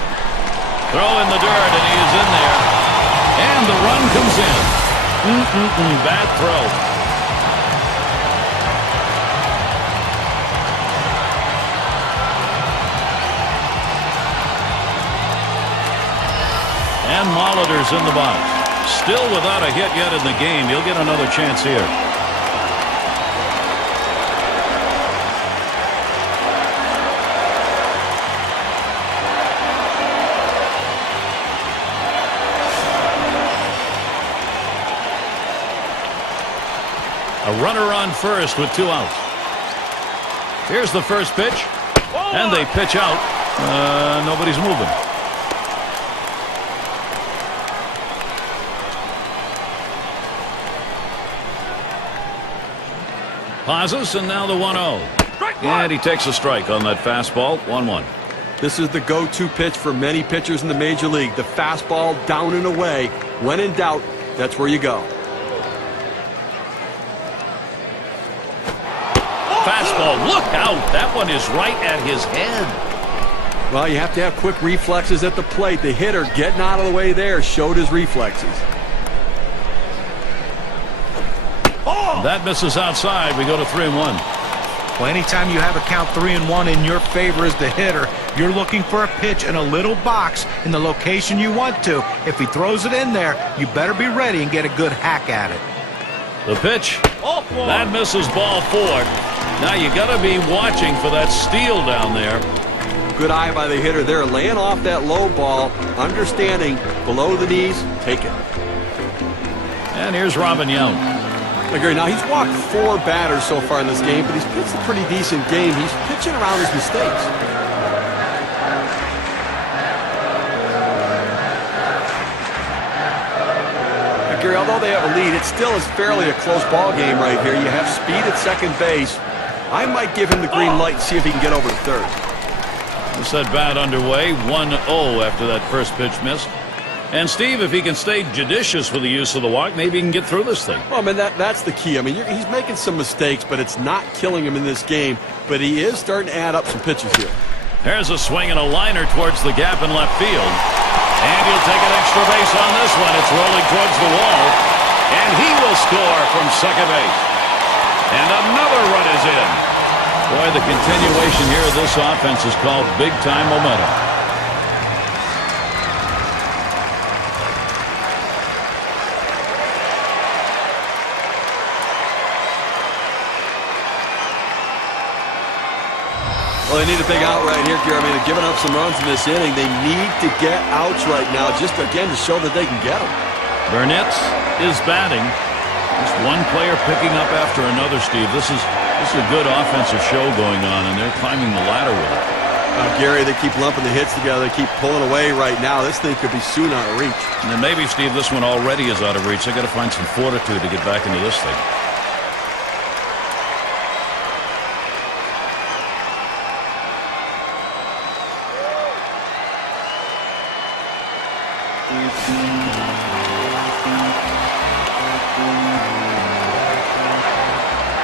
Throw in the dirt, and he is in there. And the run comes in. Bad throw. And Molitor's in the box. Still without a hit yet in the game. He'll get another chance here. A runner on first with 2 outs. Here's the first pitch. And they pitch out. Nobody's moving. Pauses, and now the 1-0. And he takes a strike on that fastball. 1-1. This is the go-to pitch for many pitchers in the major league. The fastball down and away. When in doubt, that's where you go. Fastball, look out. That one is right at his head. Well, you have to have quick reflexes at the plate. The hitter getting out of the way there showed his reflexes. That misses outside. We go to 3-1. Well, anytime you have a count 3-1 in your favor as the hitter, You're looking for a pitch in a little box in the location you want to. If he throws it in there, you better be ready and get a good hack at it. The pitch. That misses ball 4. Now you got to be watching for that steal down there. Good eye by the hitter there, laying off that low ball, understanding below the knees, take it. And here's Robin Young. Now he's walked 4 batters so far in this game, but he's pitched a pretty decent game. He's pitching around his mistakes. Gary, although they have a lead, it still is fairly a close ball game right here. You have speed at second base. I might give him the green light and see if he can get over to third. This at bat underway, 1-0 after that first pitch missed. And Steve, if he can stay judicious with the use of the walk, maybe he can get through this thing. Well, man, that's the key. I mean, he's making some mistakes, but it's not killing him in this game. But he is starting to add up some pitches here. There's a swing and a liner towards the gap in left field. And he'll take an extra base on this one. It's rolling towards the wall. And he will score from second base. And another run is in. Boy, the continuation here of this offense is called big-time momentum. Well, they need a big out right here, Gary. I mean, they're giving up some runs in this inning. They need to get outs right now just, again, to show that they can get them. Burnett is batting. Just one player picking up after another, Steve. This is a good offensive show going on, and they're climbing the ladder with it. Gary, they keep lumping the hits together. They keep pulling away right now. This thing could be soon out of reach. And then maybe, Steve, this one already is out of reach. They got to find some fortitude to get back into this thing.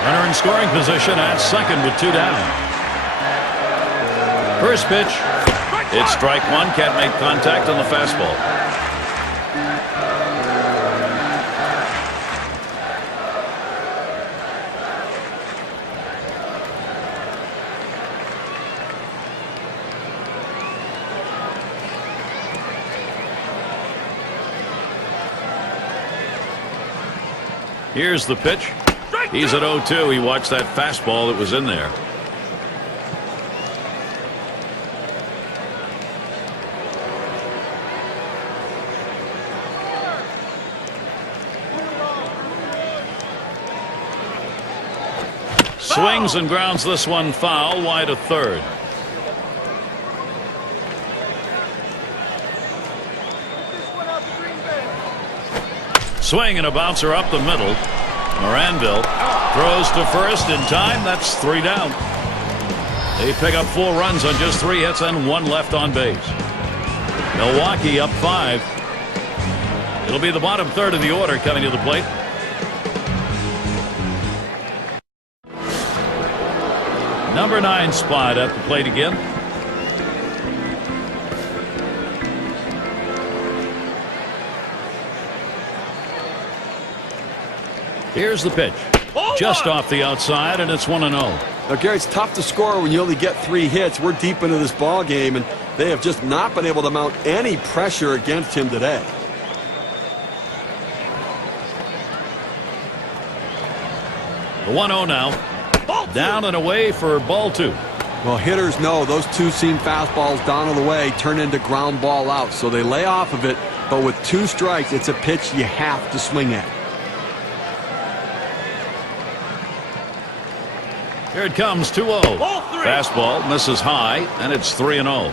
Runner in scoring position at second with 2 down. First pitch. It's strike 1. Can't make contact on the fastball. Here's the pitch. He's at 0-2. He watched that fastball that was in there. Swings and grounds this one foul, wide of third. Swing and a bouncer up the middle. Moranville throws to first in time. That's 3 down. They pick up 4 runs on just 3 hits and 1 left on base. Milwaukee up 5. It'll be the bottom third of the order coming to the plate. Number 9 spot at the plate again. Here's the pitch. Just off the outside, and it's 1-0. Now, Gary, it's tough to score when you only get 3 hits. We're deep into this ball game, and they have just not been able to mount any pressure against him today. The 1-0 now. Down and away for ball 2. Well, hitters know those 2-seam fastballs down and away turn into ground ball out, so they lay off of it. But with 2 strikes, it's a pitch you have to swing at. Here it comes, 2-0. Fastball misses high, and it's 3-0.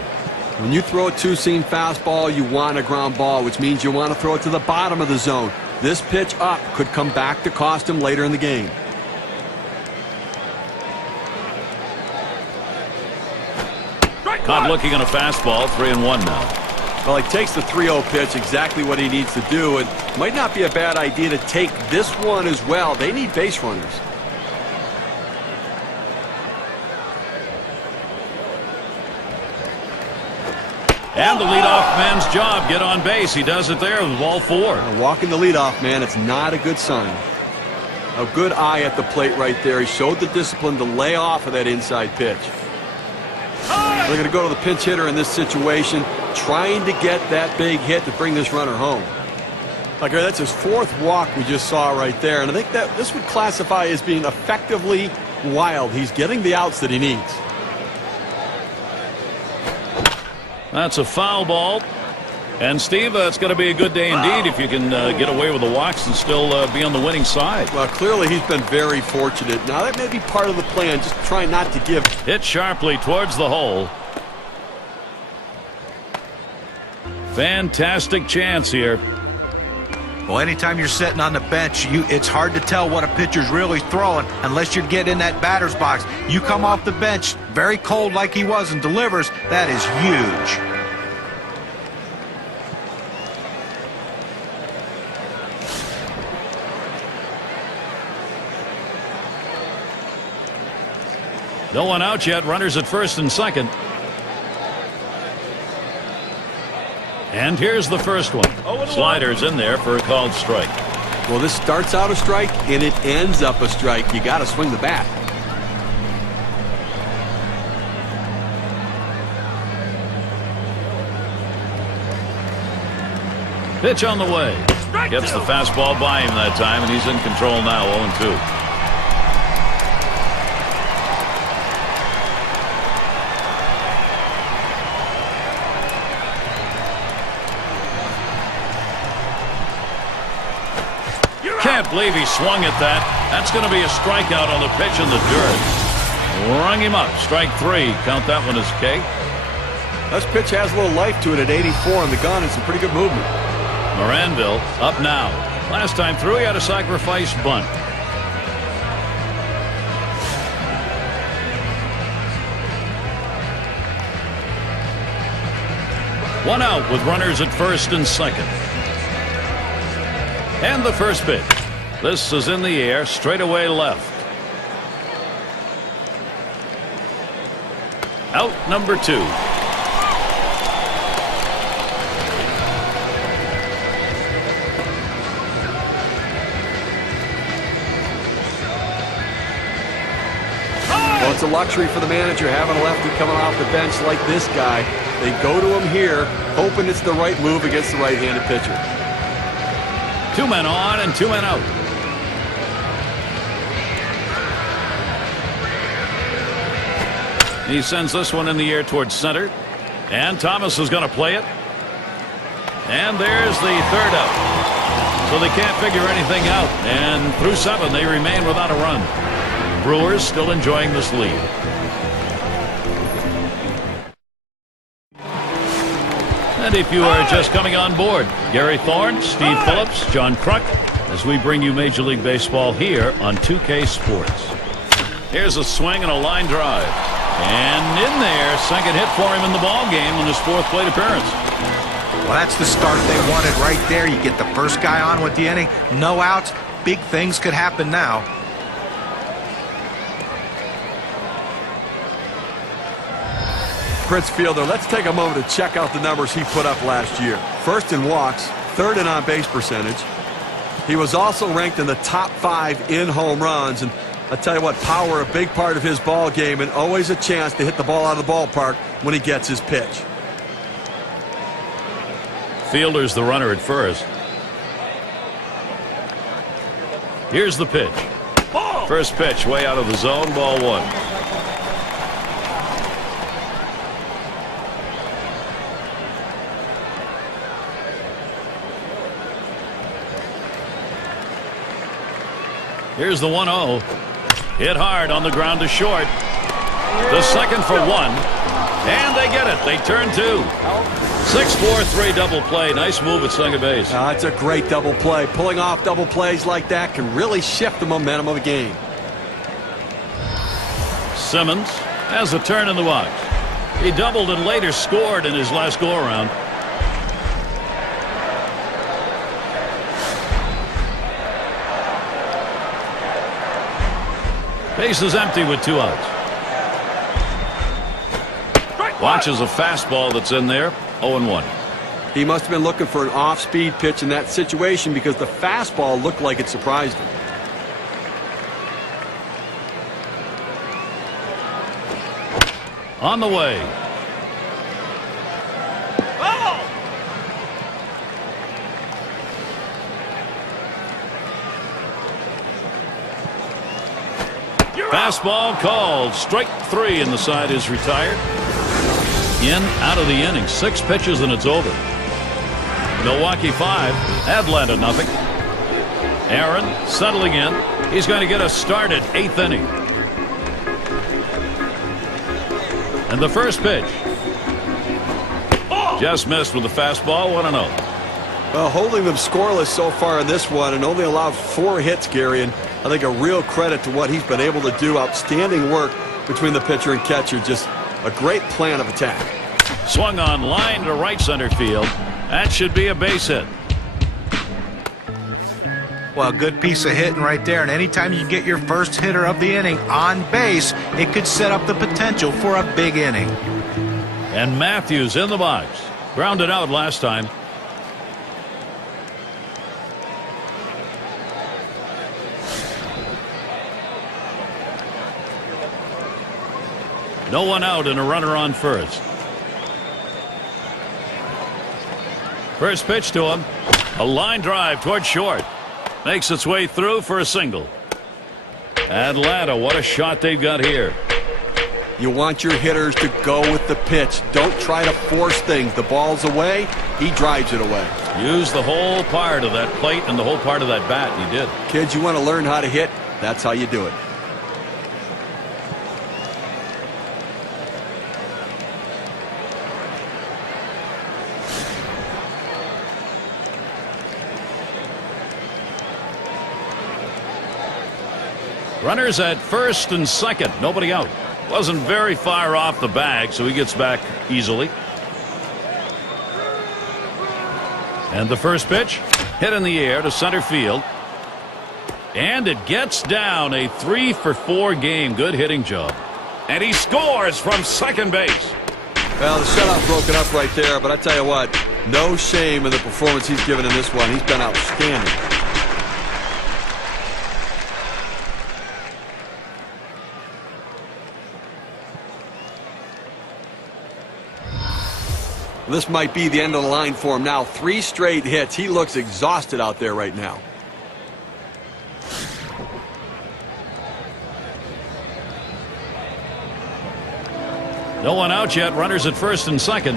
When you throw a 2-seam fastball, you want a ground ball, which means you want to throw it to the bottom of the zone. This pitch up could come back to cost him later in the game. Caught looking on a fastball, 3-1 now. Well, he takes the 3-0 pitch, exactly what he needs to do, and might not be a bad idea to take this one as well. They need base runners. And the leadoff man's job, get on base. He does it there with ball 4. Walking the leadoff man, it's not a good sign. A good eye at the plate right there. He showed the discipline to lay off of that inside pitch. They're going to go to the pinch hitter in this situation, trying to get that big hit to bring this runner home. Okay, that's his 4th walk we just saw right there, and I think that this would classify as being effectively wild. He's getting the outs that he needs. That's a foul ball. And, Steve, it's going to be a good day indeed if you can get away with the walks and still be on the winning side. Well, clearly he's been very fortunate. Now, that may be part of the plan, just try not to give. Hit sharply towards the hole. Fantastic chance here. Well, anytime you're sitting on the bench, it's hard to tell what a pitcher's really throwing unless you get in that batter's box. You come off the bench very cold like he was and delivers, that is huge. No one out yet. Runners at first and second. And here's the first one. Sliders in there for a called strike. Well, this starts out a strike and it ends up a strike. You got to swing the bat. Pitch on the way. Gets the fastball by him that time, and he's in control now. 0-2. Can't believe he swung at that. That's going to be a strikeout on the pitch in the dirt. Rung him up. Strike 3. Count that one as K. This pitch has a little life to it at 84 on the gun and some pretty good movement. Moranville up now. Last time through, he had a sacrifice bunt. One out with runners at first and second. And the first pitch. This is in the air, straight away left. Out number 2. Well, it's a luxury for the manager having a lefty coming off the bench like this guy. They go to him here, hoping it's the right move against the right-handed pitcher. 2 men on and 2 men out. He sends this one in the air towards center. And Thomas is going to play it. And there's the 3rd out. So they can't figure anything out. And through 7, they remain without a run. Brewers still enjoying this lead. And if you are just coming on board, Gary Thorne, Steve Phillips, John Kruk, as we bring you Major League Baseball here on 2K Sports. Here's a swing and a line drive. And in there, second hit for him in the ball game in his 4th plate appearance. Well, that's the start they wanted right there. You get the first guy on with the inning, no outs, big things could happen now. Prince Fielder, let's take a moment to check out the numbers he put up last year. 1st in walks, 3rd in on-base percentage. He was also ranked in the top 5 in home runs. And I tell you what, power a big part of his ball game, and always a chance to hit the ball out of the ballpark when he gets his pitch. Fielder's the runner at first. Here's the pitch. First pitch way out of the zone, ball 1. Here's the 1-0. Hit hard on the ground to short. The second for 1. And they get it. They turn 2. 6-4-3 double play. Nice move at second base. It's a great double play. Pulling off double plays like that can really shift the momentum of a game. Simmons has a turn in the box. He doubled and later scored in his last go-around. Base is empty with 2 outs. Watches a fastball that's in there. 0-1. He must have been looking for an off-speed pitch in that situation because the fastball looked like it surprised him. On the way. Fastball called. Strike 3, and the side is retired. In, out of the inning. 6 pitches, and it's over. Milwaukee 5, Atlanta nothing. Aaron settling in. He's going to get us started 8th inning. And the first pitch. Just missed with the fastball. 1-0. Well, holding them scoreless so far in this one and only allowed 4 hits, Gary, and I think a real credit to what he's been able to do. Outstanding work between the pitcher and catcher. Just a great plan of attack. Swung on line to right center field. That should be a base hit. Well, good piece of hitting right there. And anytime you get your first hitter of the inning on base, it could set up the potential for a big inning. And Matthews in the box. Grounded out last time. No one out and a runner on first. First pitch to him. A line drive toward short. Makes its way through for a single. Atlanta, what a shot they've got here. You want your hitters to go with the pitch. Don't try to force things. The ball's away. He drives it away. Use the whole part of that plate and the whole part of that bat. He did. Kids, you want to learn how to hit? That's how you do it. Runners at first and second. Nobody out. Wasn't very far off the bag, so he gets back easily. And the first pitch hit in the air to center field. And it gets down. A 3-for-4 game. Good hitting job. And he scores from second base. Well, the shutout broken up right there, but I tell you what, no shame in the performance he's given in this one. He's been outstanding. This might be the end of the line for him now. 3 straight hits. He looks exhausted out there right now. No one out yet. Runners at first and second.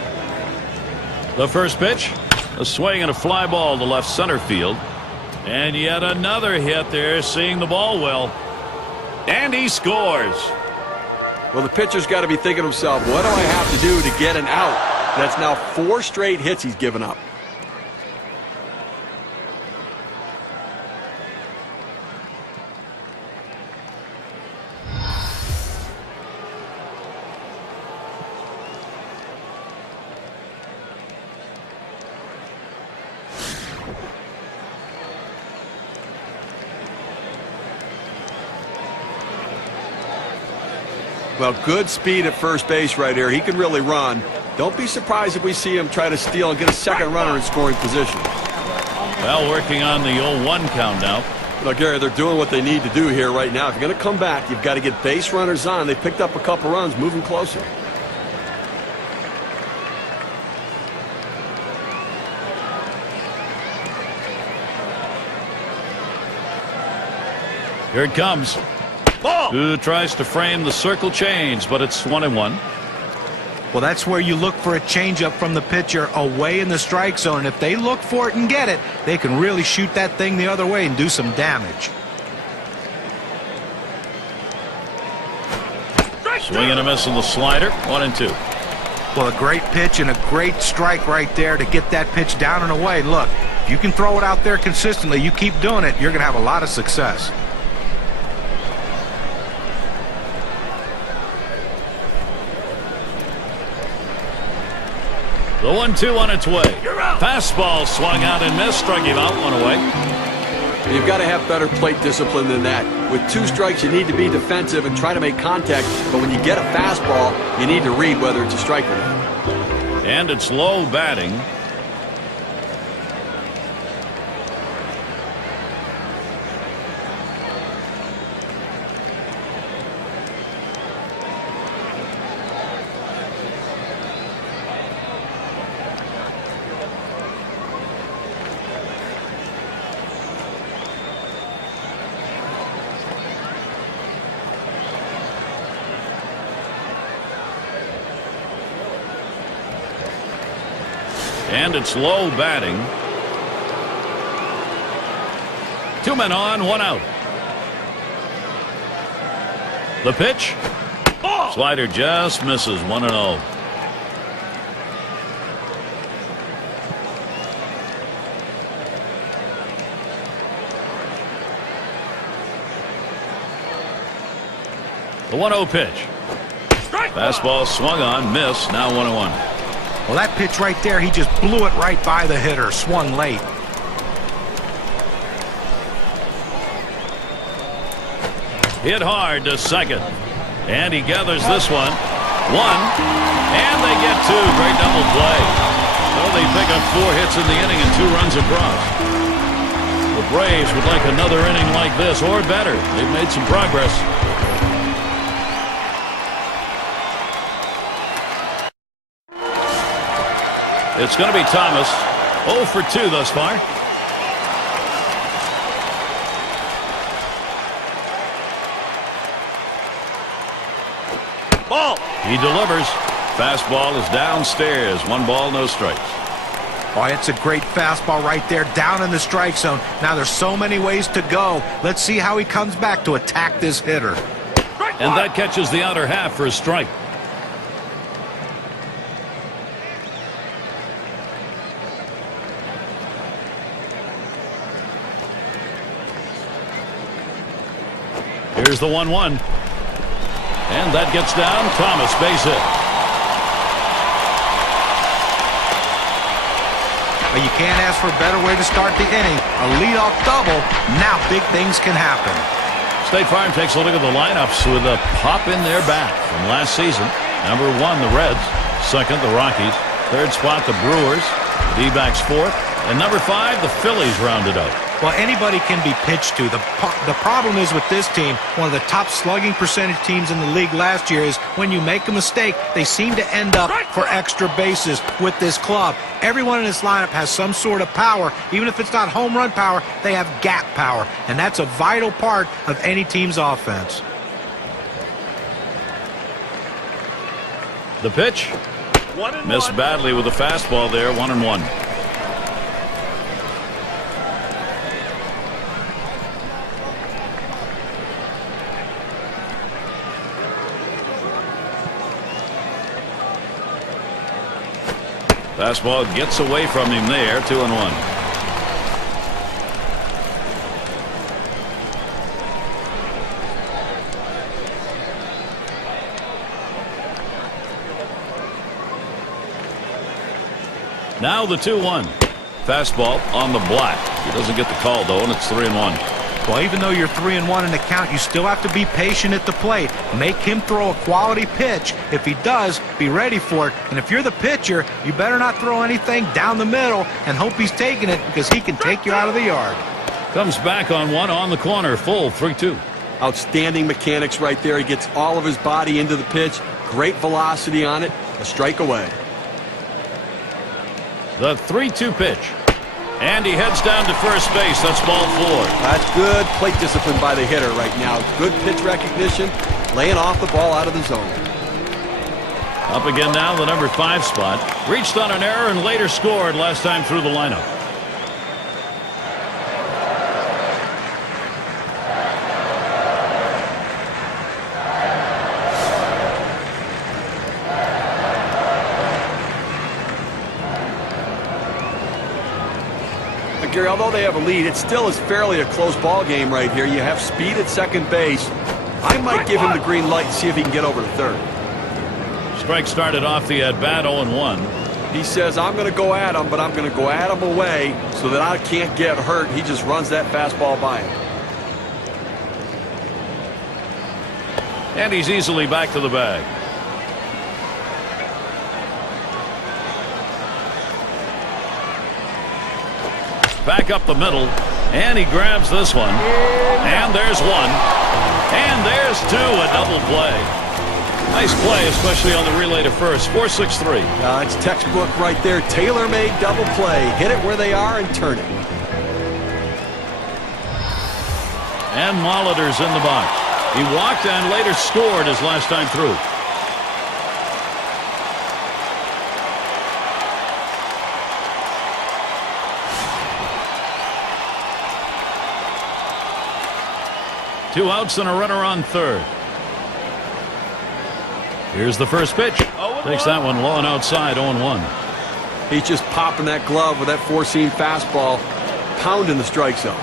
The first pitch. A swing and a fly ball to left center field. And yet another hit there. Seeing the ball well. And he scores. Well, the pitcher's got to be thinking to himself, what do I have to do to get an out? That's now 4 straight hits he's given up. Well, good speed at first base right here. He can really run. Don't be surprised if we see him try to steal and get a second runner in scoring position. Well, working on the 0-1 count now. Look, Gary, they're doing what they need to do here right now. If you're going to come back, you've got to get base runners on. They picked up a couple runs, moving closer. Here it comes. Ball. Who tries to frame the circle change, but it's 1-1. Well, that's where you look for a changeup from the pitcher away in the strike zone. And if they look for it and get it, they can really shoot that thing the other way and do some damage. Swing and a miss on the slider. 1-2. Well, a great pitch and a great strike right there to get that pitch down and away. Look, if you can throw it out there consistently, you keep doing it, you're going to have a lot of success. The 1-2 on its way. Fastball swung out and missed. Struck him out. 1 away. You've got to have better plate discipline than that. With 2 strikes, you need to be defensive and try to make contact. But when you get a fastball, you need to read whether it's a strike or not. And it's low batting. And it's low batting. 2 men on, 1 out. The pitch. Slider just misses. 1-0. The 1-0 pitch. Fastball swung on, miss. Now 1-1. Well, that pitch right there, he just blew it right by the hitter. Swung late. Hit hard to second. And he gathers this one. 1. And they get 2. Great double play. So they pick up 4 hits in the inning and 2 runs across. The Braves would like another inning like this or better. They've made some progress. It's going to be Thomas. 0 for 2 thus far. Ball. He delivers. Fastball is downstairs. 1 ball, no strikes. Oh, it's a great fastball right there down in the strike zone. Now there's so many ways to go. Let's see how he comes back to attack this hitter. And that catches the outer half for a strike. Here's the 1-1. And that gets down. Thomas, base hit. You can't ask for a better way to start the inning. A leadoff double. Now big things can happen. State Farm takes a look at the lineups with a pop in their bat from last season. Number 1, the Reds. 2nd, the Rockies. 3rd spot, the Brewers. The D-backs 4th. And number 5, the Phillies rounded out. Well, anybody can be pitched to. The problem is with this team, one of the top slugging percentage teams in the league last year is when you make a mistake, they seem to end up for extra bases with this club. Everyone in this lineup has some sort of power. Even if it's not home run power, they have gap power. And that's a vital part of any team's offense. The pitch. Missed badly with the fastball there. 1-1. Fastball gets away from him there. 2-1. Now the 2-1. Fastball on the block. He doesn't get the call though, and it's 3-1. Well, even though you're 3-1 in the count, you still have to be patient at the plate. Make him throw a quality pitch. If he does, be ready for it. And if you're the pitcher, you better not throw anything down the middle and hope he's taking it because he can take you out of the yard. Comes back on one on the corner. Full 3-2. Outstanding mechanics right there. He gets all of his body into the pitch. Great velocity on it. A strike away. The 3-2 pitch. And he heads down to first base. That's ball 4. That's good plate discipline by the hitter right now. Good pitch recognition, laying off the ball out of the zone. Up again now, the number 5 spot. Reached on an error and later scored last time through the lineup. Gary, although they have a lead, it still is fairly a close ball game right here. You have speed at second base. I might give him the green light and see if he can get over to third. Strike started off the at-bat 0-1. He says, I'm going to go at him, but I'm going to go at him away so that I can't get hurt. He just runs that fastball by him. And he's easily back to the bag. Back up the middle, and he grabs this one. And there's 1. And there's 2, a double play. Nice play, especially on the relay to first. 4-6-3. It's textbook right there. Tailor-made double play. Hit it where they are and turn it. And Molitor's in the box. He walked and later scored his last time through. – 2 2 outs and a runner on third. Here's the first pitch. Takes that one low and outside, 0-1. He's just popping that glove with that four-seam fastball, pounding the strike zone.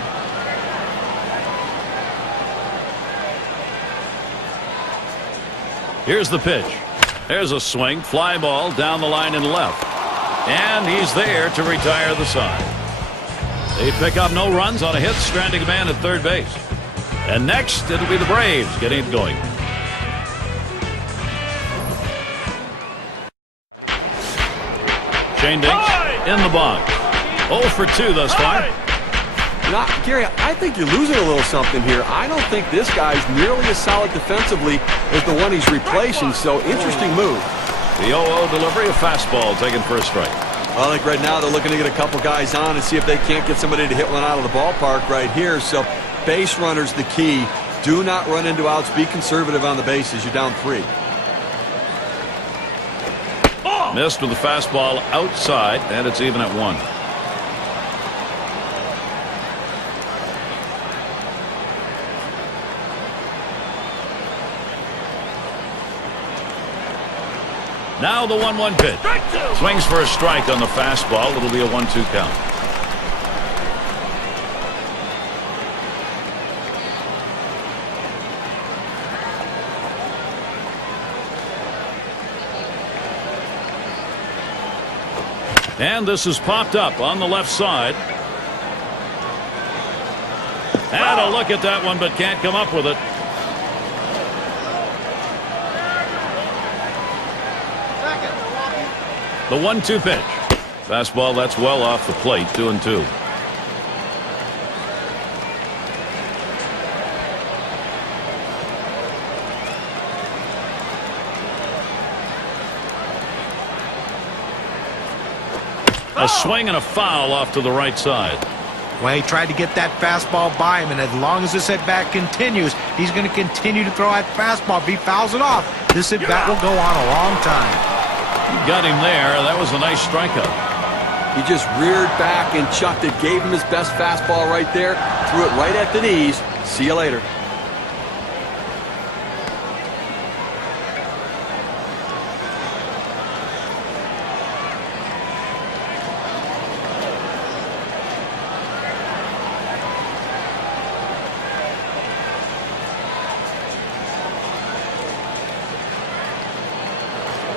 Here's the pitch. There's a swing, fly ball down the line and left. And he's there to retire the side. They pick up no runs on a hit, stranding a man at third base. And next, it'll be the Braves getting it going. Shane Dinks in the box. 0 for 2 thus far. Now, Gary, I think you're losing a little something here. I don't think this guy's nearly as solid defensively as the one he's replacing, so interesting move. The 0-0 delivery, a fastball taken for a strike. Well, I think right now they're looking to get a couple guys on and see if they can't get somebody to hit one out of the ballpark right here. So base runner's the key. Do not run into outs. Be conservative on the bases. You're down 3. Missed with the fastball outside, and it's even at 1. Now the 1-1 pitch. Swings for a strike on the fastball. It'll be a 1-2 count. And this is popped up on the left side. And a look at that one, but can't come up with it. The 1-2 pitch. Fastball that's well off the plate, 2-2. A swing and a foul off to the right side. Well, he tried to get that fastball by him, and as long as this at-bat continues, he's going to continue to throw that fastball. If he fouls it off, this at-bat will go on a long time. Got him there. That was a nice strikeout. He just reared back and chucked it, gave him his best fastball right there, threw it right at the knees. See you later.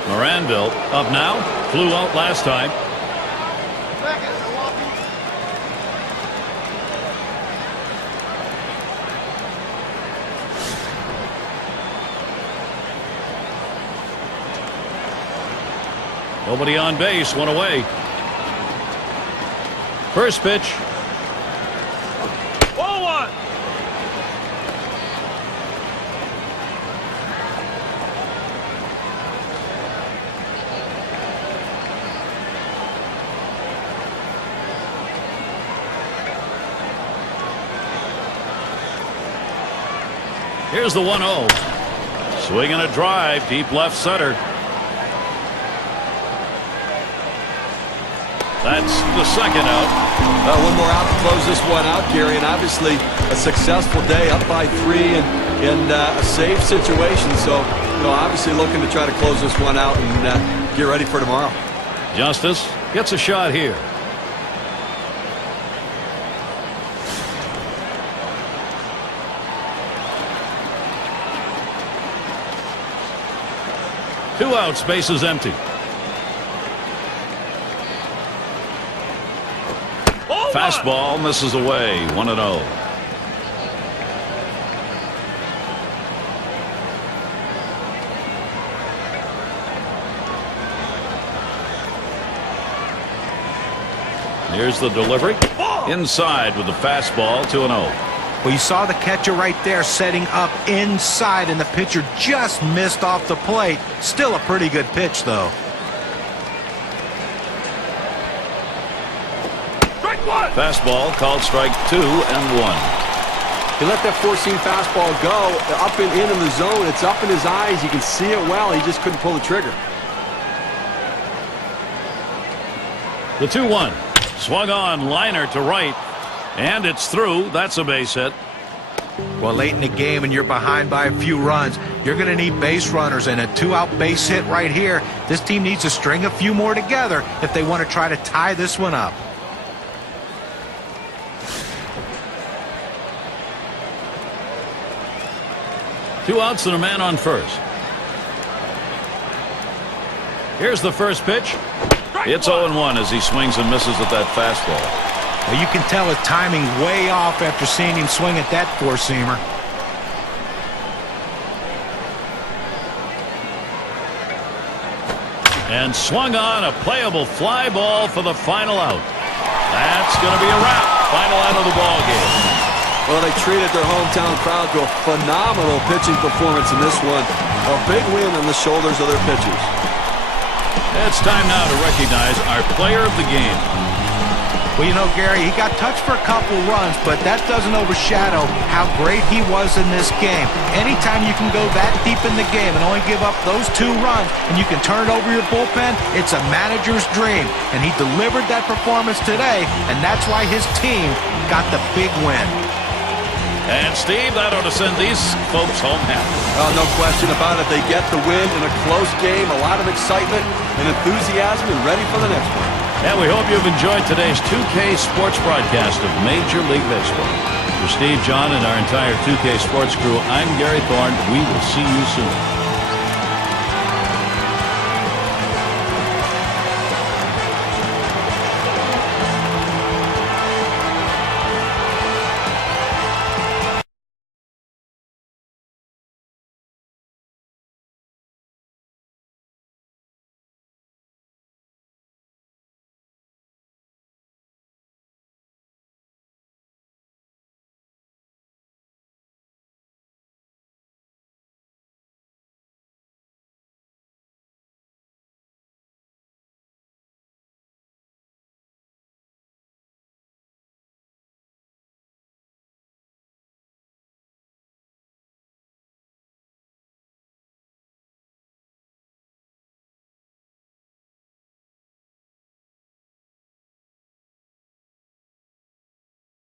Moranville up now. Flew out last time. Nobody on base, one away. First pitch. 0-1. Here's the 1-0. Swing and a drive, deep left center. That's the second out. One more out to close this one out, Gary, and obviously a successful day, up by 3 and a safe situation. So, obviously looking to try to close this one out and get ready for tomorrow. Justice gets a shot here. Two outs, bases empty. Fastball misses away, 1-0. Here's the delivery. Inside with the fastball, 2-0. Well, you saw the catcher right there setting up inside, and the pitcher just missed off the plate. Still a pretty good pitch, though. Fastball called strike 2 and 1. He let that four-seam fastball go up and in the zone. It's up in his eyes. You can see it well. He just couldn't pull the trigger. The 2-1. Swung on, liner to right. And it's through. That's a base hit. Well, late in the game and you're behind by a few runs, you're going to need base runners, and a 2-out base hit right here. This team needs to string a few more together if they want to try to tie this one up. Two outs and a man on first. Here's the first pitch. It's 0-1 as he swings and misses at that fastball. Well, you can tell his timing way off after seeing him swing at that four-seamer. And swung on, a playable fly ball for the final out. That's going to be a wrap. Final out of the ball game. Well, they treated their hometown crowd to a phenomenal pitching performance in this one. A big win on the shoulders of their pitchers. It's time now to recognize our player of the game. Well, you know, Gary, he got touched for a couple runs, but that doesn't overshadow how great he was in this game. Anytime you can go that deep in the game and only give up those 2 runs and you can turn it over your bullpen, it's a manager's dream. And he delivered that performance today, and that's why his team got the big win. And, Steve, that ought to send these folks home happy. Oh, no question about it. They get the win in a close game, a lot of excitement and enthusiasm, and ready for the next one. And we hope you've enjoyed today's 2K Sports broadcast of Major League Baseball. For Steve, John, and our entire 2K Sports crew, I'm Gary Thorne. We will see you soon.